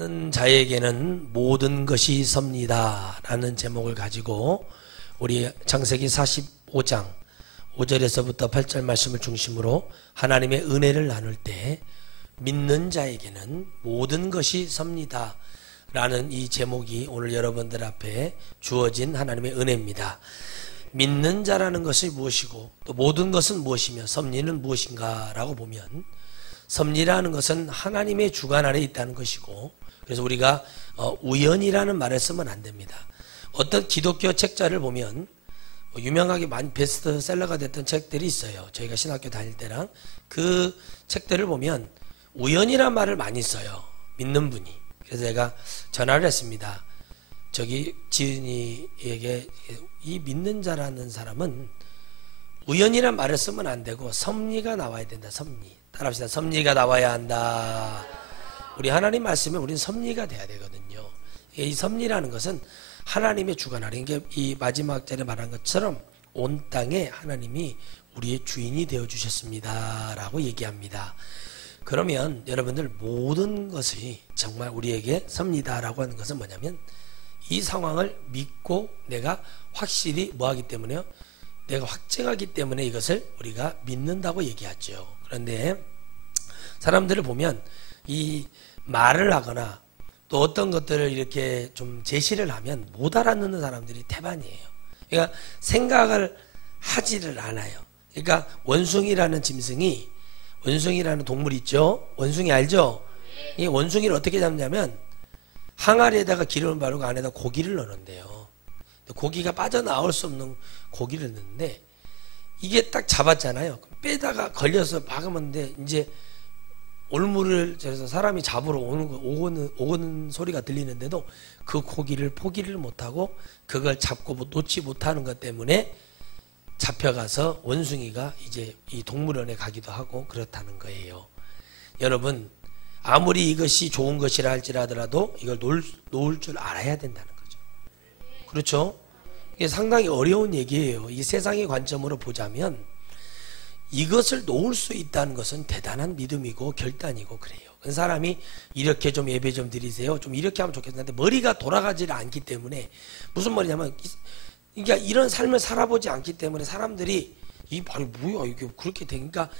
믿는 자에게는 모든 것이 섭니다 라는 제목을 가지고 우리 창세기 45장 5절에서부터 8절 말씀을 중심으로 하나님의 은혜를 나눌 때 믿는 자에게는 모든 것이 섭니다 라는 이 제목이 오늘 여러분들 앞에 주어진 하나님의 은혜입니다. 믿는 자라는 것이 무엇이고 또 모든 것은 무엇이며 섭리는 무엇인가 라고 보면, 섭리라는 것은 하나님의 주관 아래 있다는 것이고, 그래서 우리가 우연이라는 말을 쓰면 안 됩니다. 어떤 기독교 책자를 보면 유명하게 많이 베스트셀러가 됐던 책들이 있어요. 저희가 신학교 다닐 때랑 그 책들을 보면 우연이라는 말을 많이 써요, 믿는 분이. 그래서 제가 전화를 했습니다. 저기 지은이에게 이 믿는 자라는 사람은 우연이란 말을 쓰면 안 되고 섭리가 나와야 된다. 섭리. 따라합시다. 섭리가 나와야 한다. 우리 하나님 말씀에 우리는 섭리가 돼야 되거든요. 이 섭리라는 것은 하나님의 주관 아래, 이 마지막 절에 말한 것처럼 온 땅에 하나님이 우리의 주인이 되어 주셨습니다 라고 얘기합니다. 그러면 여러분들, 모든 것이 정말 우리에게 섭리다라고 하는 것은 뭐냐면, 이 상황을 믿고 내가 확실히 뭐하기 때문에요? 내가 확증하기 때문에 이것을 우리가 믿는다고 얘기하죠. 그런데 사람들을 보면 이 말을 하거나 또 어떤 것들을 이렇게 좀 제시를 하면 못 알아듣는 사람들이 태반이에요. 그러니까 생각을 하지를 않아요. 그러니까 원숭이라는 짐승이, 원숭이라는 동물 있죠? 원숭이 알죠? 이 원숭이를 어떻게 잡냐면 항아리에다가 기름을 바르고 안에다 고기를 넣는데요. 고기가 빠져나올 수 없는 고기를 넣는데 이게 딱 잡았잖아요. 빼다가 걸려서 박으면데 이제 올무를 저래서 사람이 잡으러 오는 소리가 들리는데도 그 고기를 포기를 못하고 그걸 잡고 놓지 못하는 것 때문에 잡혀가서 원숭이가 이제 이 동물원에 가기도 하고 그렇다는 거예요. 여러분, 아무리 이것이 좋은 것이라 할지라도 이걸 놓을 줄 알아야 된다는 거죠. 그렇죠? 이게 상당히 어려운 얘기예요. 이 세상의 관점으로 보자면 이것을 놓을 수 있다는 것은 대단한 믿음이고 결단이고 그래요. 그 사람이 이렇게 좀 예배 좀 드리세요, 좀 이렇게 하면 좋겠는데 머리가 돌아가지 않기 때문에, 무슨 말이냐면 그러니까 이런 삶을 살아보지 않기 때문에 사람들이 이 말이 뭐야 이게 그렇게 되니까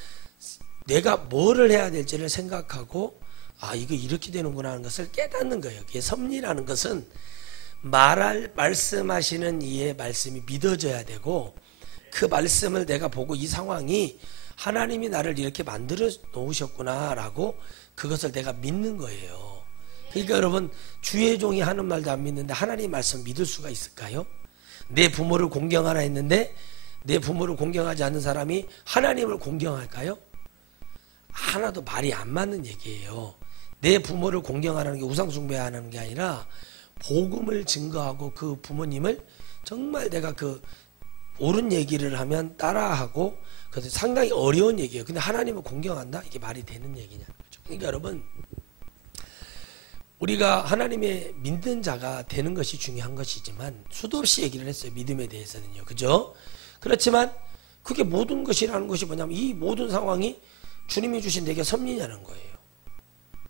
내가 뭐를 해야 될지를 생각하고 아 이거 이렇게 되는구나 하는 것을 깨닫는 거예요. 그게 섭리라는 것은 말씀하시는 이의 말씀이 믿어져야 되고, 그 말씀을 내가 보고 이 상황이 하나님이 나를 이렇게 만들어 놓으셨구나 라고 그것을 내가 믿는 거예요. 그러니까 여러분, 주의 종이 하는 말도 안 믿는데 하나님 말씀 믿을 수가 있을까요? 내 부모를 공경하라 했는데 내 부모를 공경하지 않는 사람이 하나님을 공경할까요? 하나도 말이 안 맞는 얘기예요. 내 부모를 공경하라는 게 우상숭배하는 게 아니라 복음을 증거하고 그 부모님을 정말 내가 그 옳은 얘기를 하면 따라하고, 그래서 상당히 어려운 얘기예요. 근데 하나님을 공경한다? 이게 말이 되는 얘기냐는 거죠. 그러니까 여러분, 우리가 하나님의 믿는 자가 되는 것이 중요한 것이지만 수도 없이 얘기를 했어요. 믿음에 대해서는요. 그죠? 그렇지만 그게 모든 것이라는 것이 뭐냐면 이 모든 상황이 주님이 주신 내게 섭리냐는 거예요.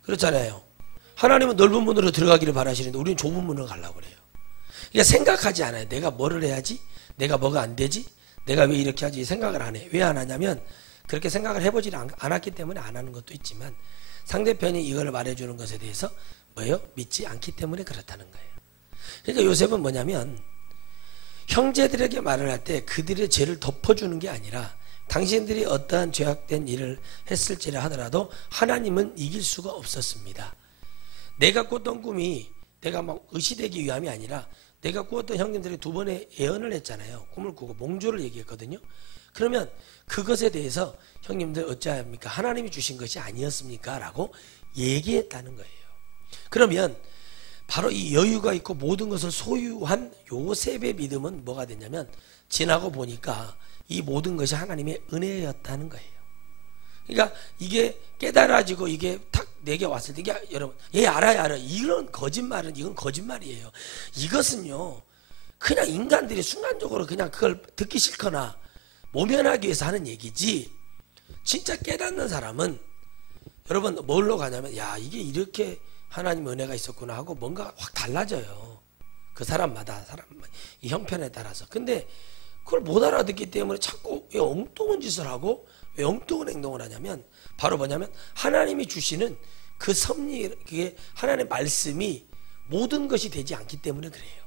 그렇잖아요. 하나님은 넓은 문으로 들어가기를 바라시는데 우리는 좁은 문으로 가려고 그래요. 그러니까 생각하지 않아요. 내가 뭐를 해야지? 내가 뭐가 안 되지? 내가 왜 이렇게 하지? 생각을 안 해요. 왜 안 하냐면 그렇게 생각을 해보지 않았기 때문에 안 하는 것도 있지만, 상대편이 이걸 말해주는 것에 대해서 뭐예요? 믿지 않기 때문에 그렇다는 거예요. 그러니까 요셉은 뭐냐면 형제들에게 말을 할 때 그들의 죄를 덮어주는 게 아니라 당신들이 어떠한 죄악된 일을 했을지라 하더라도 하나님은 이길 수가 없었습니다. 내가 꿨던 꿈이 내가 막 의시되기 위함이 아니라 내가 꾸었던 형님들이 두 번의 예언을 했잖아요. 꿈을 꾸고 몽조를 얘기했거든요. 그러면 그것에 대해서 형님들 어찌합니까? 하나님이 주신 것이 아니었습니까? 라고 얘기했다는 거예요. 그러면 바로 이 여유가 있고 모든 것을 소유한 요셉의 믿음은 뭐가 됐냐면, 지나고 보니까 이 모든 것이 하나님의 은혜였다는 거예요. 그러니까 이게 깨달아지고 이게 탁 내게 왔을 때, 이게 여러분, 알아요. 이런 거짓말은, 이건 거짓말이에요. 이것은요, 그냥 인간들이 순간적으로 그냥 그걸 듣기 싫거나 모면하기 위해서 하는 얘기지, 진짜 깨닫는 사람은 여러분 뭘로 가냐면, 야 이게 이렇게 하나님의 은혜가 있었구나 하고 뭔가 확 달라져요. 그 사람마다 이 형편에 따라서. 근데 그걸 못 알아듣기 때문에 자꾸 왜 엉뚱한 짓을 하고 왜 엉뚱한 행동을 하냐면 바로 뭐냐면 하나님이 주시는 그 섭리, 그게 하나님의 말씀이 모든 것이 되지 않기 때문에 그래요.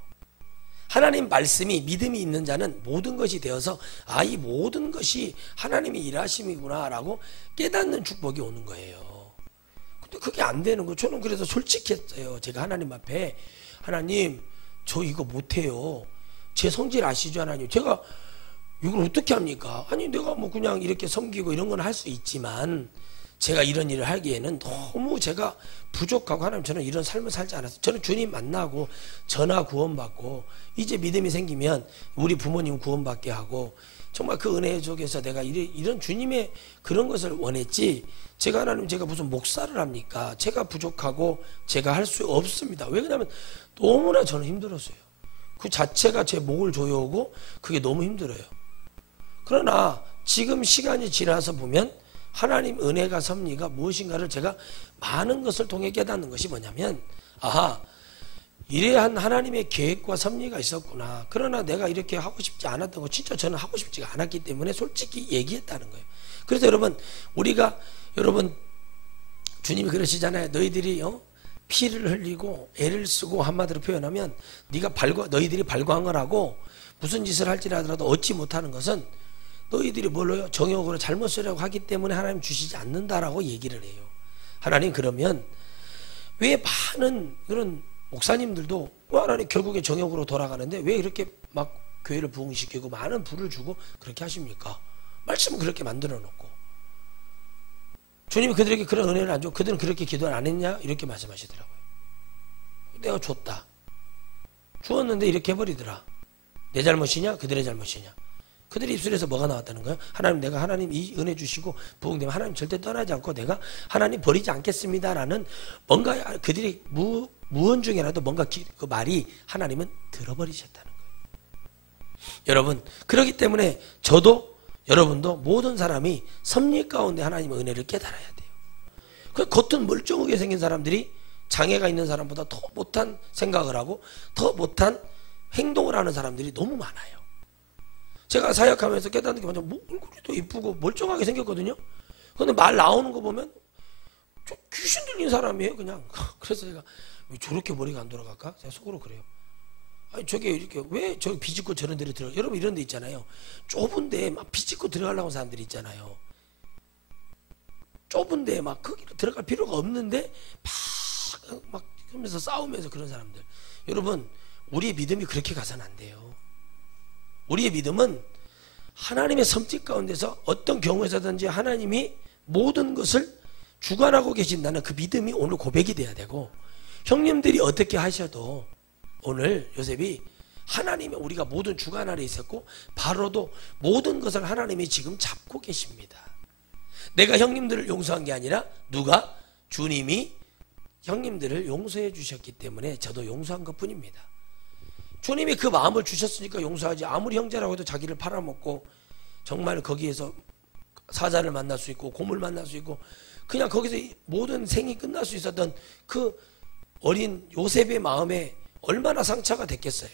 하나님 말씀이 믿음이 있는 자는 모든 것이 되어서 이 모든 것이 하나님의 일하심이구나 라고 깨닫는 축복이 오는 거예요. 근데 그게 안 되는 거예요. 저는 그래서 솔직했어요. 제가 하나님 앞에 하나님 저 이거 못해요. 제 성질 아시죠 하나님? 제가 이걸 어떻게 합니까? 아니 내가 뭐 그냥 이렇게 섬기고 이런 건 할 수 있지만 제가 이런 일을 하기에는 너무 제가 부족하고 하나님 저는 이런 삶을 살지 않았어요. 저는 주님 만나고 전화 구원받고 이제 믿음이 생기면 우리 부모님 구원받게 하고 정말 그 은혜 속에서 내가 이런 주님의 그런 것을 원했지 제가 하나님 제가 무슨 목사를 합니까? 제가 부족하고 제가 할 수 없습니다. 왜 그러냐면 너무나 저는 힘들었어요. 그 자체가 제 목을 조여오고 그게 너무 힘들어요. 그러나 지금 시간이 지나서 보면 하나님 은혜가 섭리가 무엇인가를 제가 많은 것을 통해 깨닫는 것이 뭐냐면 이러한 하나님의 계획과 섭리가 있었구나. 그러나 내가 이렇게 하고 싶지 않았던 거 진짜 저는 하고 싶지가 않았기 때문에 솔직히 얘기했다는 거예요. 그래서 여러분 여러분 주님이 그러시잖아요. 너희들이 피를 흘리고 애를 쓰고 한마디로 표현하면 너희들이 발광을 하고 무슨 짓을 할지라도 얻지 못하는 것은 너희들이 뭘로요? 정욕으로 잘못 쓰려고 하기 때문에 하나님 주시지 않는다라고 얘기를 해요. 하나님 그러면 왜 많은 그런 목사님들도 하나님 결국에 정욕으로 돌아가는데 왜 이렇게 막 교회를 부흥시키고 많은 부를 주고 그렇게 하십니까? 말씀은 그렇게 만들어 놓고 주님이 그들에게 그런 은혜를 안 주고 그들은 그렇게 기도를 안 했냐? 이렇게 말씀하시더라고요. 내가 줬다. 주었는데 이렇게 해버리더라. 내 잘못이냐? 그들의 잘못이냐? 그들의 입술에서 뭐가 나왔다는 거예요? 하나님 이 은혜 주시고 부흥되면 하나님 절대 떠나지 않고 내가 하나님 버리지 않겠습니다라는 뭔가 그들이 무언 중에라도 뭔가 그 말이 하나님은 들어버리셨다는 거예요. 여러분 그렇기 때문에 저도 여러분도 모든 사람이 섭리 가운데 하나님의 은혜를 깨달아야 돼요. 그 겉은 멀쩡하게 생긴 사람들이 장애가 있는 사람보다 더 못한 생각을 하고 더 못한 행동을 하는 사람들이 너무 많아요. 제가 사역하면서 깨닫는 게 뭐냐면 얼굴도 이쁘고 멀쩡하게 생겼거든요. 근데 말 나오는 거 보면 저 귀신 들린 사람이에요 그냥. 그래서 제가 왜 저렇게 머리가 안 돌아갈까? 제가 속으로 그래요. 아니 저게 이렇게 왜 저 비집고 저런 데로 들어가? 여러분 이런 데 있잖아요. 좁은데 막 비집고 들어가려고 하는 사람들이 있잖아요. 좁은데 막 거기로 들어갈 필요가 없는데 막 그러면서 싸우면서 그런 사람들. 여러분 우리의 믿음이 그렇게 가서는 안 돼요. 우리의 믿음은 하나님의 섭리 가운데서 어떤 경우에서든지 하나님이 모든 것을 주관하고 계신다는 그 믿음이 오늘 고백이 돼야 되고 형님들이 어떻게 하셔도 오늘 요셉이 하나님의 우리가 모든 주관 아래 있었고 바로도 모든 것을 하나님이 지금 잡고 계십니다. 내가 형님들을 용서한 게 아니라 누가? 주님이 형님들을 용서해 주셨기 때문에 저도 용서한 것 뿐입니다. 주님이 그 마음을 주셨으니까 용서하지. 아무리 형제라고 해도 자기를 팔아먹고 정말 거기에서 사자를 만날 수 있고 곰을 만날 수 있고 그냥 거기서 모든 생이 끝날 수 있었던 그 어린 요셉의 마음에 얼마나 상처가 됐겠어요.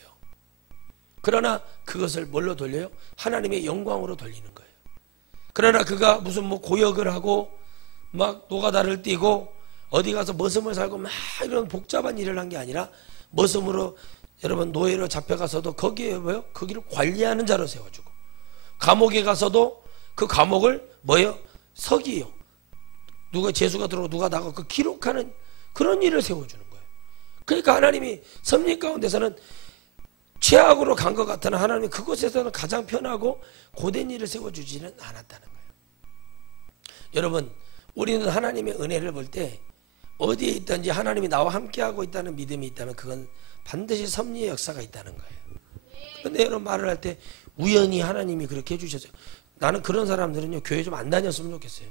그러나 그것을 뭘로 돌려요? 하나님의 영광으로 돌리는 거예요. 그러나 그가 무슨 고역을 하고 막 노가다를 띄고 어디 가서 머슴을 살고 막 이런 복잡한 일을 한 게 아니라 머슴으로 여러분 노예로 잡혀가서도 거기에 거기를 관리하는 자로 세워주고 감옥에 가서도 그 감옥을 서기요. 누가 재수가 들어오고 누가 나가고 그 기록하는 그런 일을 세워주는 거예요. 그러니까 하나님이 섭리 가운데서는 최악으로 간 것 같으나 하나님이 그곳에서는 가장 편하고 고된 일을 세워주지는 않았다는 거예요. 여러분 우리는 하나님의 은혜를 볼 때 어디에 있든지 하나님이 나와 함께하고 있다는 믿음이 있다면 그건 반드시 섭리의 역사가 있다는 거예요. 그런데 여러분 말을 할 때 우연히 하나님이 그렇게 해주셨어요. 나는 그런 사람들은요 교회 좀 안 다녔으면 좋겠어요.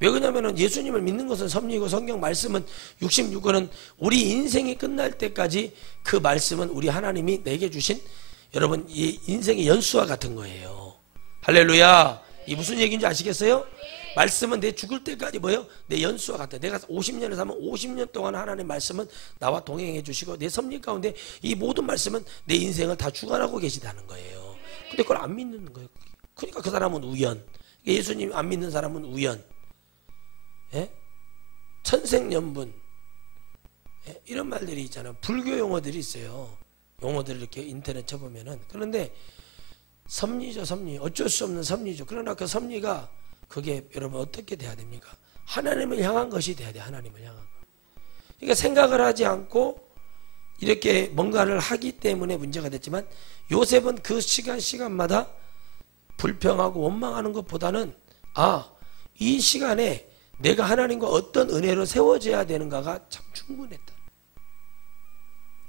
왜 그러냐면 예수님을 믿는 것은 섭리고 성경 말씀은 66권은 우리 인생이 끝날 때까지 그 말씀은 우리 하나님이 내게 주신 여러분 이 인생의 연수와 같은 거예요. 할렐루야. 이 무슨 얘기인지 아시겠어요? 말씀은 내 죽을 때까지 뭐예요? 내 연수와 같다. 내가 50년을 살면 50년 동안 하나님의 말씀은 나와 동행해 주시고 내 섭리 가운데 이 모든 말씀은 내 인생을 다 주관하고 계시다는 거예요. 근데 그걸 안 믿는 거예요. 그러니까 그 사람은 우연. 예수님 안 믿는 사람은 우연. 예? 천생연분. 예? 이런 말들이 있잖아요. 불교 용어들이 있어요. 용어들을 이렇게 인터넷 쳐보면은. 그런데 섭리죠, 섭리. 어쩔 수 없는 섭리죠. 그러나 그 섭리가 그게 여러분 어떻게 돼야 됩니까? 하나님을 향한 것이 돼야 돼. 하나님을 향한 것. 그러니까 생각을 하지 않고 이렇게 뭔가를 하기 때문에 문제가 됐지만 요셉은 그 시간마다 불평하고 원망하는 것보다는 이 시간에 내가 하나님과 어떤 은혜로 세워져야 되는가가 참 충분했다.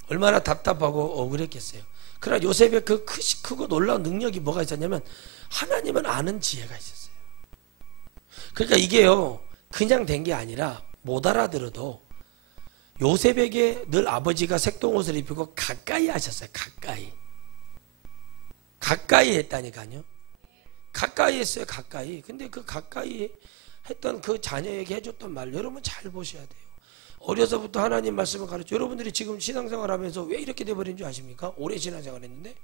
얼마나 답답하고 억울했겠어요. 그러나 요셉의 그 크고 놀라운 능력이 뭐가 있었냐면 하나님은 아는 지혜가 있었어요. 그러니까 이게요 그냥 된 게 아니라 못 알아들어도 요셉에게 늘 아버지가 색동옷을 입히고 가까이 하셨어요. 가까이 했다니까요. 가까이 했어요. 가까이. 근데 그 가까이 했던 그 자녀에게 해줬던 말 여러분 잘 보셔야 돼요. 어려서부터 하나님 말씀을 가르쳐. 여러분들이 지금 신앙생활 하면서 왜 이렇게 돼버린 줄 아십니까? 오래 신앙생활 했는데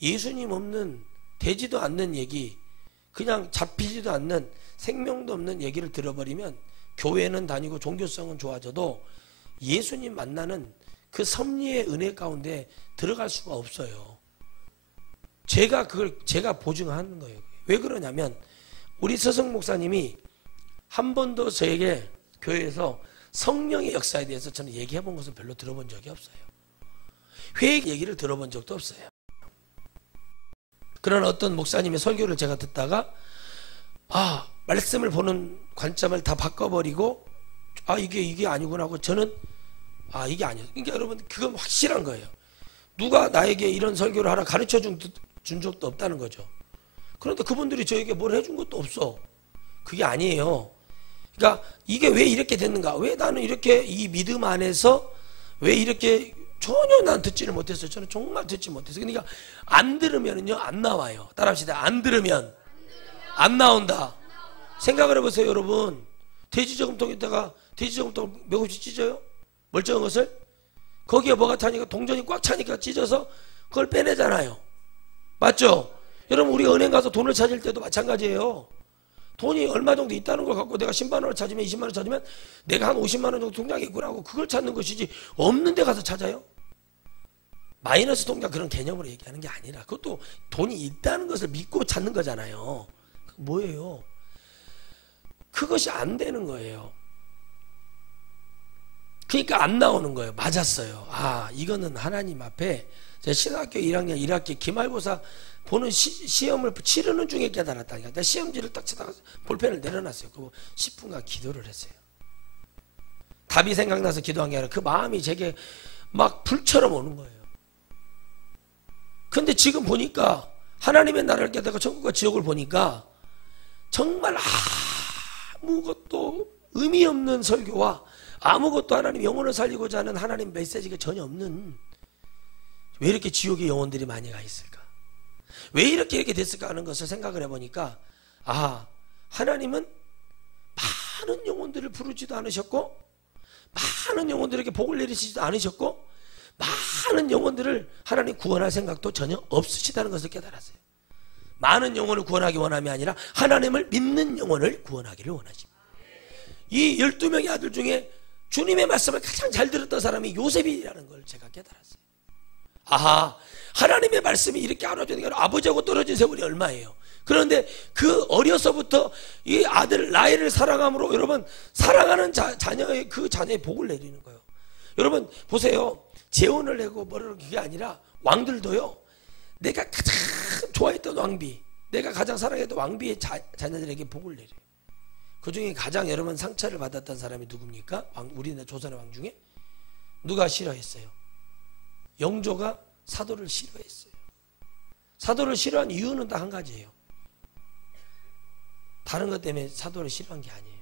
예수님 없는 되지도 않는 얘기, 그냥 잡히지도 않는 생명도 없는 얘기를 들어버리면 교회는 다니고 종교성은 좋아져도 예수님 만나는 그 섭리의 은혜 가운데 들어갈 수가 없어요. 제가 보증하는 거예요. 왜 그러냐면 우리 서성 목사님이 한 번도 저에게 교회에서 성령의 역사에 대해서 저는 얘기해 본 것을 별로 들어본 적이 없어요. 회의 얘기를 들어본 적도 없어요. 그런 어떤 목사님의 설교를 제가 듣다가 말씀을 보는 관점을 다 바꿔버리고 이게 아니구나 하고 저는 이게 아니에요. 그러니까 여러분 그건 확실한 거예요. 누가 나에게 이런 설교를 하나 가르쳐 준 적도 없다는 거죠. 그런데 그분들이 저에게 뭘 해준 것도 없어. 그게 아니에요. 그러니까 이게 왜 이렇게 됐는가? 왜 나는 이렇게 이 믿음 안에서 왜 이렇게 전혀 난 듣지를 못했어요. 저는 정말 듣지 못했어요. 그러니까 안 들으면요 안 나와요. 따라합시다. 안 들으면 안 나온다. 생각을 해보세요, 여러분. 돼지저금통에다가 돼지저금통 몇 없이 찢어요? 멀쩡한 것을 거기에 뭐가 타니까 동전이 꽉 차니까 찢어서 그걸 빼내잖아요. 맞죠? 여러분 우리 은행 가서 돈을 찾을 때도 마찬가지예요. 돈이 얼마 정도 있다는 걸 갖고 내가 10만 원을 찾으면 20만 원을 찾으면 내가 한 50만 원 정도 통장에 있구나 하고 그걸 찾는 것이지 없는 데 가서 찾아요? 마이너스 통장 그런 개념으로 얘기하는 게 아니라 그것도 돈이 있다는 것을 믿고 찾는 거잖아요. 뭐예요? 그것이 안 되는 거예요. 그러니까 안 나오는 거예요. 맞았어요. 이거는 하나님 앞에 제가 신학교 1학년 1학기 기말고사 보는 시험을 치르는 중에 깨달았다니까. 내가 시험지를 딱 치다가 볼펜을 내려놨어요. 그리고 10분간 기도를 했어요. 답이 생각나서 기도한 게 아니라 그 마음이 제게 막 불처럼 오는 거예요. 근데 지금 보니까 하나님의 나라를 깨닫고 천국과 지옥을 보니까 정말 아무것도 의미 없는 설교와 아무것도 하나님 영혼을 살리고자 하는 하나님 메시지가 전혀 없는, 왜 이렇게 지옥에 영혼들이 많이 가 있을까? 왜 이렇게 됐을까 하는 것을 생각을 해보니까 하나님은 많은 영혼들을 부르지도 않으셨고 많은 영혼들에게 복을 내리시지도 않으셨고 많은 영혼들을 하나님 구원할 생각도 전혀 없으시다는 것을 깨달았어요. 많은 영혼을 구원하기 원함이 아니라 하나님을 믿는 영혼을 구원하기를 원하십니다. 이 12명의 아들 중에 주님의 말씀을 가장 잘 들었던 사람이 요셉이라는 걸 제가 깨달았어요. 하나님의 말씀이 이렇게 알아주니까 아버지하고 떨어진 세월이 얼마예요. 그런데 그 어려서부터 이 아들 라헬을 사랑함으로 여러분 사랑하는 자녀의 그 자녀의 복을 내리는 거예요. 여러분 보세요. 재혼을 내고 뭐라고 그게 아니라 왕들도요. 내가 가장 좋아했던 왕비, 내가 가장 사랑했던 왕비의 자녀들에게 복을 내려요. 그 중에 가장 여러분 상처를 받았던 사람이 누굽니까? 우리나라 조선의 왕 중에 누가 싫어했어요? 영조가 사도를 싫어했어요. 사도를 싫어한 이유는 다 한 가지예요. 다른 것 때문에 사도를 싫어한 게 아니에요.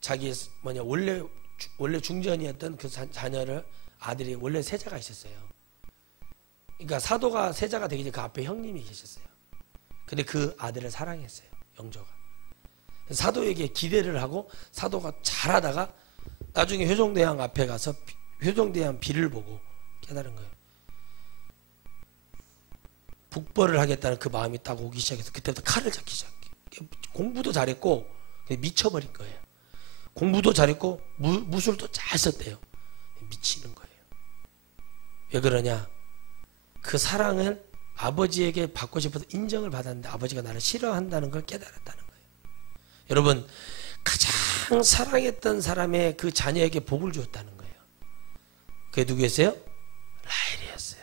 자기 원래 중전이었던 그 자녀를 아들이 원래 세자가 있었어요. 그러니까 사도가 세자가 되기 전에 그 앞에 형님이 계셨어요. 근데 그 아들을 사랑했어요. 영조가. 사도에게 기대를 하고 사도가 잘하다가 나중에 회종대왕 앞에 가서 회종대왕 비를 보고 깨달은 거예요. 북벌을 하겠다는 그 마음이 딱 오기 시작해서 그때부터 칼을 잡기 시작해요. 공부도 잘했고 미쳐버린 거예요. 공부도 잘했고 무술도 잘 썼대요. 미치는 거예요. 왜 그러냐? 그 사랑을 아버지에게 받고 싶어서 인정을 받았는데 아버지가 나를 싫어한다는 걸 깨달았다는 거예요. 여러분, 가장 사랑했던 사람의 그 자녀에게 복을 주었다는 거예요. 그게 누구였어요? 라헬이었어요.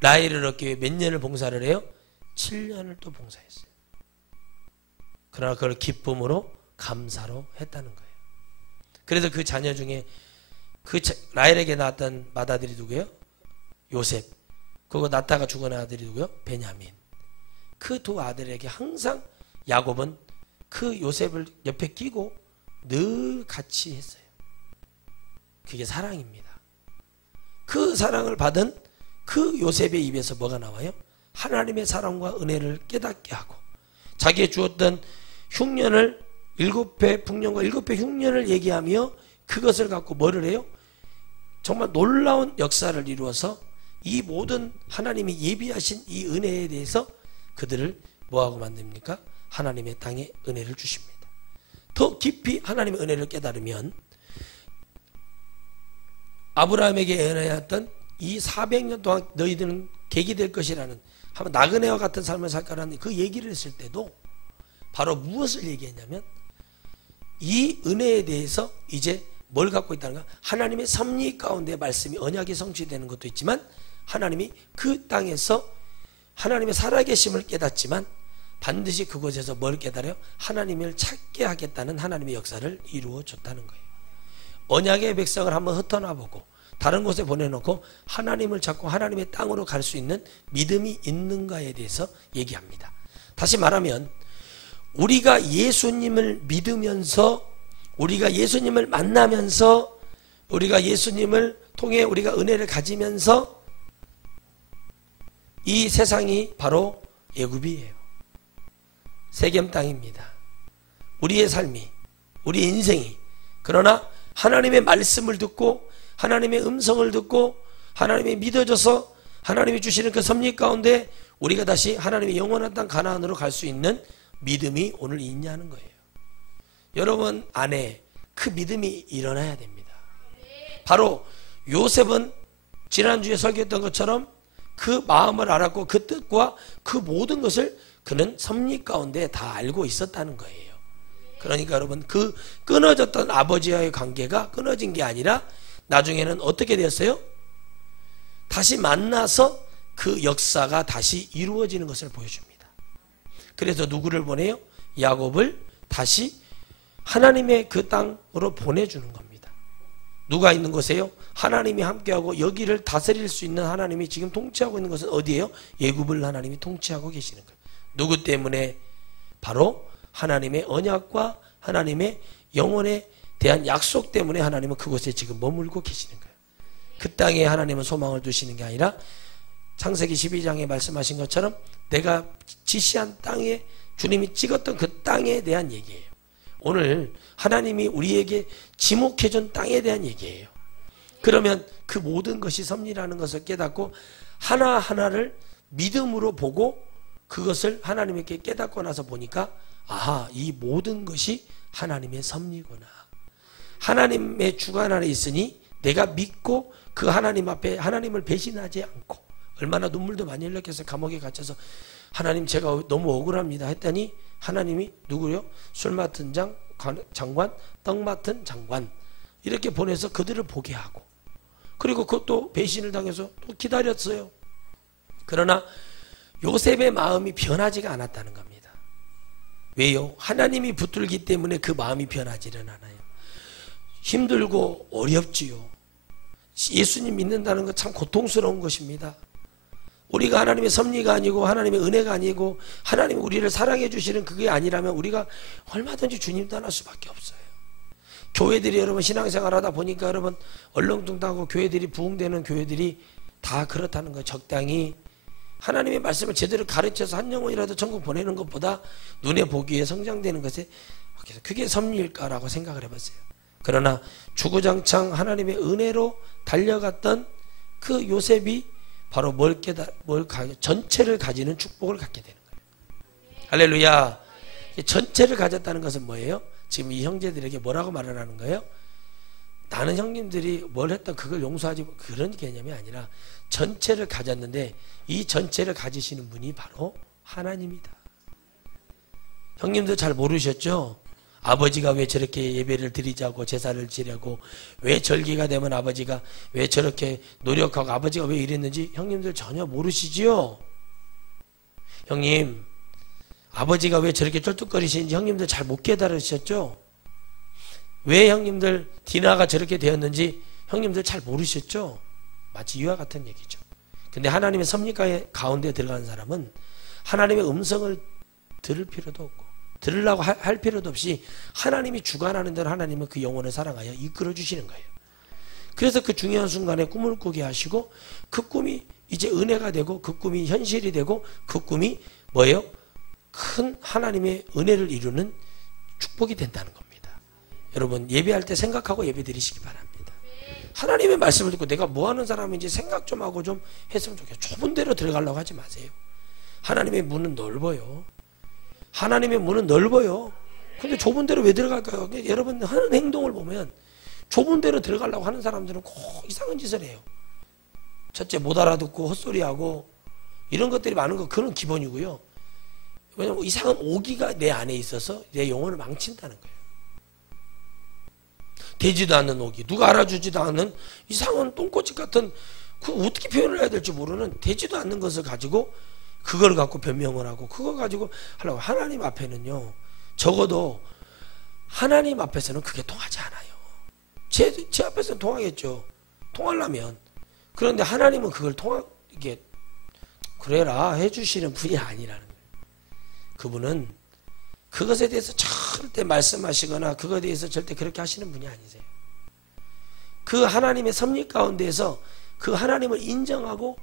라헬을 얻기 위해 몇 년을 봉사를 해요? 7년을 또 봉사했어요. 그러나 그걸 기쁨으로 감사로 했다는 거예요. 그래서 그 자녀 중에 그 라헬에게 낳았던 맏아들이 누구예요? 요셉. 그거 낳다가 죽은 아들이 누구예요? 베냐민. 그 두 아들에게 항상 야곱은 그 요셉을 옆에 끼고 늘 같이 했어요. 그게 사랑입니다. 그 사랑을 받은 그 요셉의 입에서 뭐가 나와요? 하나님의 사랑과 은혜를 깨닫게 하고 자기의 주었던 흉년을 7배 풍년과 7배 흉년을 얘기하며 그것을 갖고 뭐를 해요? 정말 놀라운 역사를 이루어서 이 모든 하나님이 예비하신 이 은혜에 대해서 그들을 뭐하고 만듭니까? 하나님의 땅에 은혜를 주십니다. 더 깊이 하나님의 은혜를 깨달으면 아브라함에게 은혜였던 이 400년 동안 너희들은 객이 될 것이라는 한번 나그네와 같은 삶을 살 거라는 그 얘기를 했을 때도 바로 무엇을 얘기했냐면 이 은혜에 대해서 이제 뭘 갖고 있다는 가 하나님의 섭리 가운데 말씀이 언약이 성취되는 것도 있지만 하나님이 그 땅에서 하나님의 살아계심을 깨닫지만 반드시 그곳에서 뭘 깨달아요? 하나님을 찾게 하겠다는 하나님의 역사를 이루어줬다는 거예요. 언약의 백성을 한번 흩어놔보고 다른 곳에 보내놓고 하나님을 찾고 하나님의 땅으로 갈 수 있는 믿음이 있는가에 대해서 얘기합니다. 다시 말하면 우리가 예수님을 믿으면서 우리가 예수님을 만나면서 우리가 예수님을 통해 우리가 은혜를 가지면서 이 세상이 바로 애굽이에요. 세겜 땅입니다. 우리의 삶이, 우리의 인생이. 그러나 하나님의 말씀을 듣고 하나님의 음성을 듣고 하나님이 믿어져서 하나님이 주시는 그 섭리 가운데 우리가 다시 하나님의 영원한 땅 가나안으로 갈 수 있는 믿음이 오늘 있냐는 거예요. 여러분 안에 그 믿음이 일어나야 됩니다. 바로 요셉은 지난주에 설교했던 것처럼 그 마음을 알았고 그 뜻과 그 모든 것을 그는 섭리 가운데 다 알고 있었다는 거예요. 그러니까 여러분 그 끊어졌던 아버지와의 관계가 끊어진 게 아니라 나중에는 어떻게 되었어요? 다시 만나서 그 역사가 다시 이루어지는 것을 보여줍니다. 그래서 누구를 보내요? 야곱을 다시 하나님의 그 땅으로 보내주는 겁니다. 누가 있는 곳에요? 하나님이 함께하고 여기를 다스릴 수 있는 하나님이 지금 통치하고 있는 것은 어디예요? 애굽을 하나님이 통치하고 계시는 거예요. 누구 때문에? 바로 하나님의 언약과 하나님의 영혼에 대한 약속 때문에 하나님은 그곳에 지금 머물고 계시는 거예요. 그 땅에 하나님은 소망을 두시는 게 아니라 창세기 12장에 말씀하신 것처럼 내가 지시한 땅에 주님이 찍었던 그 땅에 대한 얘기예요. 오늘 하나님이 우리에게 지목해준 땅에 대한 얘기예요. 그러면 그 모든 것이 섭리라는 것을 깨닫고 하나하나를 믿음으로 보고 그것을 하나님께 깨닫고 나서 보니까 아하, 이 모든 것이 하나님의 섭리구나. 하나님의 주관 안에 있으니 내가 믿고 그 하나님 앞에 하나님을 배신하지 않고 얼마나 눈물도 많이 흘렸겠어요. 감옥에 갇혀서 하나님 제가 너무 억울합니다 했더니 하나님이 누구요? 술 맡은 장관, 떡 맡은 장관 이렇게 보내서 그들을 보게 하고 그리고 그것도 배신을 당해서 또 기다렸어요. 그러나 요셉의 마음이 변하지가 않았다는 겁니다. 왜요? 하나님이 붙들기 때문에 그 마음이 변하지는 않아요. 힘들고 어렵지요. 예수님 믿는다는 건 참 고통스러운 것입니다. 우리가 하나님의 섭리가 아니고 하나님의 은혜가 아니고 하나님이 우리를 사랑해 주시는 그게 아니라면 우리가 얼마든지 주님 떠날 수밖에 없어요. 교회들이 여러분 신앙생활 하다 보니까 여러분 얼렁뚱땅하고 교회들이 부흥되는 교회들이 다 그렇다는 거예요. 적당히 하나님의 말씀을 제대로 가르쳐서 한 영혼이라도 천국 보내는 것보다 눈에 보기에 성장되는 것에 그게 섭리일까라고 생각을 해봤어요. 그러나 주구장창 하나님의 은혜로 달려갔던 그 요셉이 바로 전체를 가지는 축복을 갖게 되는 거예요. 할렐루야. 전체를 가졌다는 것은 뭐예요? 지금 이 형제들에게 뭐라고 말을 하는 거예요? 나는 형님들이 뭘 했던 그걸 용서하지, 그런 개념이 아니라 전체를 가졌는데 이 전체를 가지시는 분이 바로 하나님이다. 형님들 잘 모르셨죠? 아버지가 왜 저렇게 예배를 드리자고 제사를 지려고, 왜 절기가 되면 아버지가 왜 저렇게 노력하고, 아버지가 왜 이랬는지 형님들 전혀 모르시지요? 형님, 아버지가 왜 저렇게 쩔뚝거리시는지 형님들 잘 못 깨달으셨죠? 왜 형님들 디나가 저렇게 되었는지 형님들 잘 모르셨죠? 마치 이와 같은 얘기죠. 근데 하나님의 섭리 가운데 들어가는 사람은 하나님의 음성을 들을 필요도 없고 들으려고 할 필요도 없이 하나님이 주관하는 대로 하나님은 그 영혼을 사랑하여 이끌어 주시는 거예요. 그래서 그 중요한 순간에 꿈을 꾸게 하시고 그 꿈이 이제 은혜가 되고 그 꿈이 현실이 되고 그 꿈이 뭐예요? 큰 하나님의 은혜를 이루는 축복이 된다는 겁니다. 여러분, 예배할 때 생각하고 예배 드리시기 바랍니다. 하나님의 말씀을 듣고 내가 뭐 하는 사람인지 생각 좀 하고 좀 했으면 좋겠어요. 좁은 데로 들어가려고 하지 마세요. 하나님의 문은 넓어요. 하나님의 문은 넓어요. 근데 좁은 데로 왜 들어갈까요? 여러분 하는 행동을 보면 좁은 데로 들어가려고 하는 사람들은 꼭 이상한 짓을 해요. 첫째, 못 알아듣고 헛소리하고 이런 것들이 많은 거, 그건 기본이고요. 왜냐하면 이상한 오기가 내 안에 있어서 내 영혼을 망친다는 거예요. 되지도 않는 오기, 누가 알아주지도 않는 이상한 똥꼬집 같은, 그 어떻게 표현을 해야 될지 모르는 되지도 않는 것을 가지고 그걸 갖고 변명을 하고 그걸 가지고 하려고. 하나님 앞에는요, 적어도 하나님 앞에서는 그게 통하지 않아요. 제 앞에서는 통하겠죠, 통하려면. 그런데 하나님은 그걸 이게 그래라 해주시는 분이 아니라는 거예요. 그분은 그것에 대해서 절대 말씀하시거나 그것에 대해서 절대 그렇게 하시는 분이 아니세요. 그 하나님의 섭리 가운데에서 그 하나님을 인정하고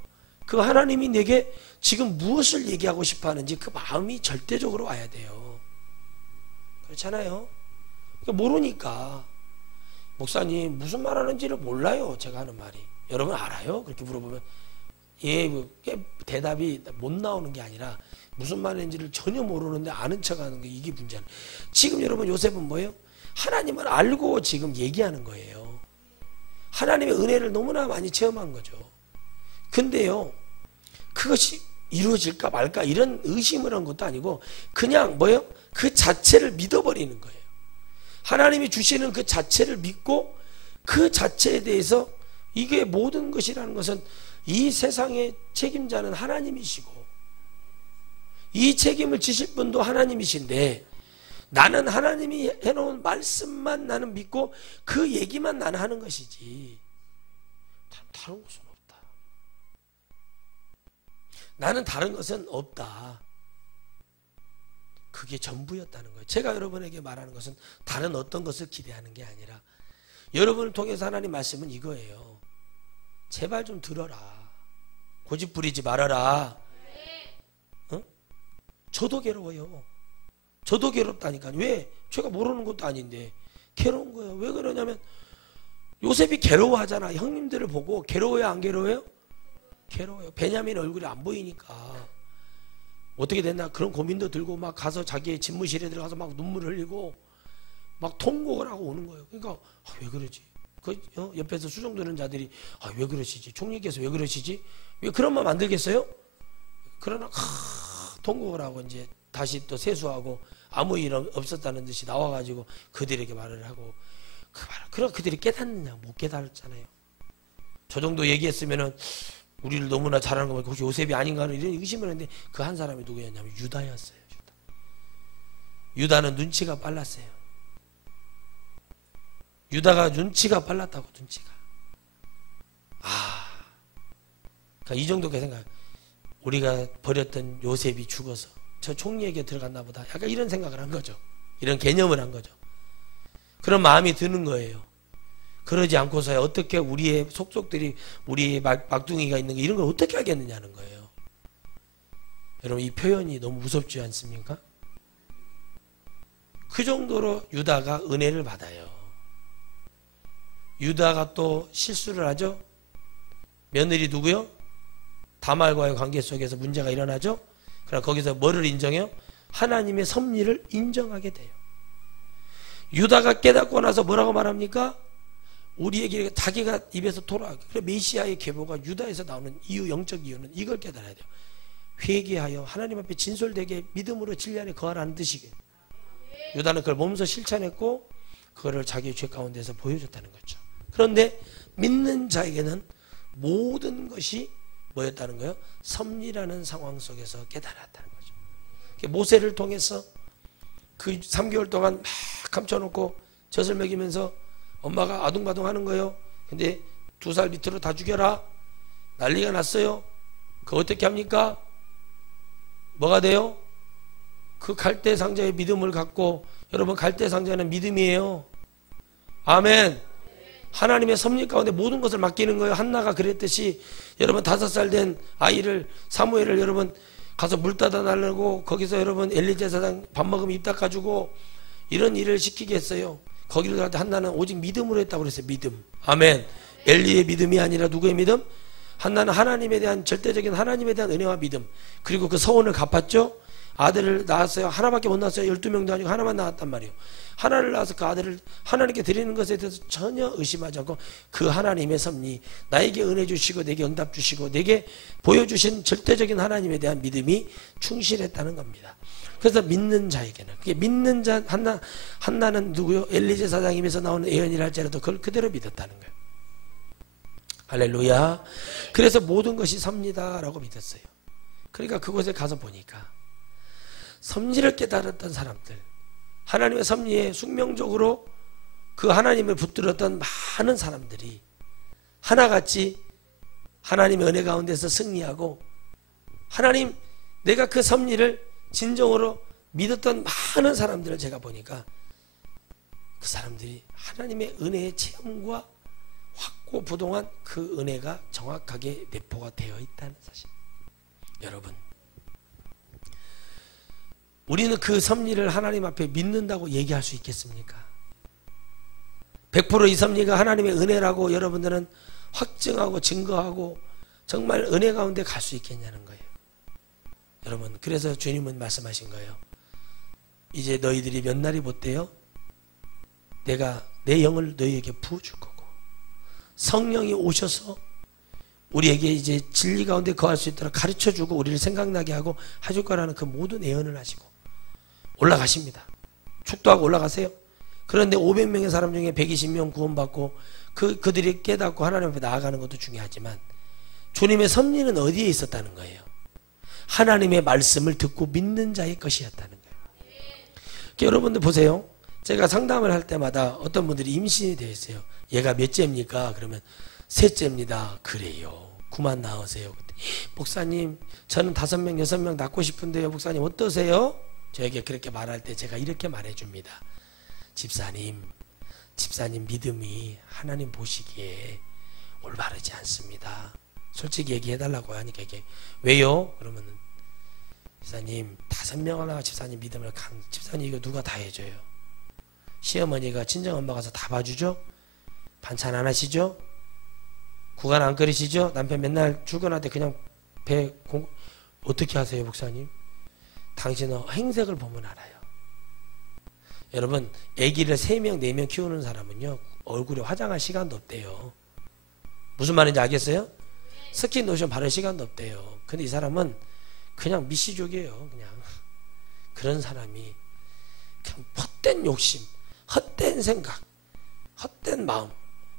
그 하나님이 내게 지금 무엇을 얘기하고 싶어 하는지 그 마음이 절대적으로 와야 돼요. 그렇잖아요. 모르니까 목사님 무슨 말 하는지를 몰라요. 제가 하는 말이. 여러분 알아요? 그렇게 물어보면 대답이 못 나오는 게 아니라 무슨 말인지를 전혀 모르는데 아는 척하는 게, 이게 문제는. 지금 여러분 요셉은 뭐예요? 하나님을 알고 지금 얘기하는 거예요. 하나님의 은혜를 너무나 많이 체험한 거죠. 근데요, 그것이 이루어질까 말까 이런 의심을 한 것도 아니고 그냥 뭐예요? 그 자체를 믿어버리는 거예요. 하나님이 주시는 그 자체를 믿고 그 자체에 대해서, 이게 모든 것이라는 것은 이 세상의 책임자는 하나님이시고 이 책임을 지실 분도 하나님이신데, 나는 하나님이 해놓은 말씀만 나는 믿고 그 얘기만 나는 하는 것이지 다른 것은 없다. 나는 다른 것은 없다. 그게 전부였다는 거예요. 제가 여러분에게 말하는 것은 다른 어떤 것을 기대하는 게 아니라 여러분을 통해서 하나님 말씀은 이거예요. 제발 좀 들어라. 고집 부리지 말아라. 저도 괴로워요. 저도 괴롭다니까요. 왜? 제가 모르는 것도 아닌데 괴로운 거예요. 왜 그러냐면 요셉이 괴로워하잖아. 형님들을 보고 괴로워요, 안 괴로워요? 괴로워요. 베냐민 얼굴이 안 보이니까 어떻게 됐나 그런 고민도 들고 막 가서 자기의 집무실에 들어가서 막 눈물 흘리고 막 통곡을 하고 오는 거예요. 그러니까 왜 그러지? 옆에서 수정 드는 자들이 왜 그러시지? 총리께서 왜 그러시지? 왜 그런 마음 안 들겠어요? 그러나 통곡을 하고 이제 다시 또 세수하고 아무 일 없었다는 듯이 나와가지고 그들에게 말을 하고, 그럼 그들이 깨닫느냐? 못 깨달았잖아요. 저 정도 얘기했으면은 우리를 너무나 잘하는 거 보니까 혹시 요셉이 아닌가 하는 이런 의심을 했는데 그 한 사람이 누구였냐면 유다였어요. 유다는 눈치가 빨랐어요. 유다가 눈치가 빨랐다고. 눈치가. 그러니까 이 정도가 생각. 우리가 버렸던 요셉이 죽어서 저 총리에게 들어갔나 보다. 약간 이런 생각을 한 거죠. 이런 개념을 한 거죠. 그런 마음이 드는 거예요. 그러지 않고서야 어떻게 우리의 속속들이, 우리의 막둥이가 있는 거 이런 걸 어떻게 하겠느냐는 거예요. 여러분 이 표현이 너무 무섭지 않습니까? 그 정도로 유다가 은혜를 받아요. 유다가 또 실수를 하죠. 며느리 누구요? 다말과의 관계 속에서 문제가 일어나죠. 그러나 거기서 뭐를 인정해요? 하나님의 섭리를 인정하게 돼요. 유다가 깨닫고 나서 뭐라고 말합니까? 우리에게 자기가 입에서 돌아가게. 그래 메시아의 계보가 유다에서 나오는 이유, 영적 이유는 이걸 깨달아야 돼요. 회개하여 하나님 앞에 진솔되게 믿음으로 진리 안에 거하라는 뜻이에요. 유다는 그걸 몸소 실천했고 그거를 자기의 죄 가운데서 보여줬다는 거죠. 그런데 믿는 자에게는 모든 것이 뭐였다는 거예요? 섭리라는 상황 속에서 깨달았다는 거죠. 모세를 통해서 그 3개월 동안 막 감춰놓고 젖을 먹이면서 엄마가 아둥바둥 하는 거예요. 근데 2살 밑으로 다 죽여라. 난리가 났어요. 그거 어떻게 합니까? 뭐가 돼요? 그 갈대 상자의 믿음을 갖고, 여러분 갈대 상자는 믿음이에요. 아멘. 하나님의 섭리 가운데 모든 것을 맡기는 거예요. 한나가 그랬듯이 여러분 5살 된 아이를, 사무엘을 여러분 가서 물 따다 달라고 거기서 여러분 엘리 제사장 밥 먹으면 입 닦아주고 이런 일을 시키게 했어요. 거기를 갈 때 한나는 오직 믿음으로 했다고 그랬어요. 믿음. 아멘. 엘리의 믿음이 아니라 누구의 믿음? 한나는 하나님에 대한, 절대적인 하나님에 대한 은혜와 믿음, 그리고 그 서원을 갚았죠. 아들을 낳았어요. 하나밖에 못 낳았어요. 12명도 아니고 하나만 낳았단 말이에요. 하나를 낳아서 그 아들을 하나님께 드리는 것에 대해서 전혀 의심하지 않고 그 하나님의 섭리, 나에게 은혜 주시고 내게 응답 주시고 내게 보여주신 절대적인 하나님에 대한 믿음이 충실했다는 겁니다. 그래서 믿는 자에게는, 그게 믿는 자, 한나는 누구요? 엘리 제사장 입에서 나오는 예언이라 할지라도 그걸 그대로 믿었다는 거예요. 할렐루야. 그래서 모든 것이 섭리다라고 믿었어요. 그러니까 그곳에 가서 보니까 섭리를 깨달았던 사람들, 하나님의 섭리에 숙명적으로 그 하나님을 붙들었던 많은 사람들이 하나같이 하나님의 은혜 가운데서 승리하고, 하나님, 내가 그 섭리를 진정으로 믿었던 많은 사람들을 제가 보니까 그 사람들이 하나님의 은혜의 체험과 확고부동한 그 은혜가 정확하게 내포가 되어 있다는 사실. 여러분, 우리는 그 섭리를 하나님 앞에 믿는다고 얘기할 수 있겠습니까? 100% 이 섭리가 하나님의 은혜라고 여러분들은 확증하고 증거하고 정말 은혜 가운데 갈 수 있겠냐는 거예요. 여러분, 그래서 주님은 말씀하신 거예요. 이제 너희들이 몇 날이 못돼요? 내가 내 영을 너희에게 부어줄 거고, 성령이 오셔서 우리에게 이제 진리 가운데 거할 수 있도록 가르쳐주고 우리를 생각나게 하고 해줄 거라는 그 모든 예언을 하시고 올라가십니다. 축도하고 올라가세요. 그런데 500명의 사람 중에 120명 구원받고 그들이 깨닫고 하나님 앞에 나아가는 것도 중요하지만 주님의 섭리는 어디에 있었다는 거예요? 하나님의 말씀을 듣고 믿는 자의 것이었다는 거예요. 그러니까 여러분들 보세요. 제가 상담을 할 때마다 어떤 분들이 임신이 되어 있어요. 얘가 몇째입니까? 그러면 셋째입니다. 그래요. 그만 낳으세요. 목사님, 저는 5명, 6명 낳고 싶은데요. 목사님 어떠세요? 저에게 그렇게 말할 때 제가 이렇게 말해줍니다. 집사님 믿음이 하나님 보시기에 올바르지 않습니다. 솔직히 얘기해달라고 하니까 이게 왜요? 그러면은 집사님 5명 하나가 집사님 믿음을 집사님 이거 누가 다 해줘요? 시어머니가 친정엄마 가서 다 봐주죠? 반찬 안 하시죠? 국안 안 끓이시죠? 남편 맨날 출근할 때 그냥 어떻게 하세요, 목사님? 당신은 행색을 보면 알아요. 여러분, 아기를 3명, 4명 키우는 사람은요, 얼굴에 화장할 시간도 없대요. 무슨 말인지 알겠어요? 스킨 로션 바를 시간도 없대요. 근데 이 사람은 그냥 미시족이에요. 그냥 그런 사람이 그냥 헛된 욕심, 헛된 생각, 헛된 마음,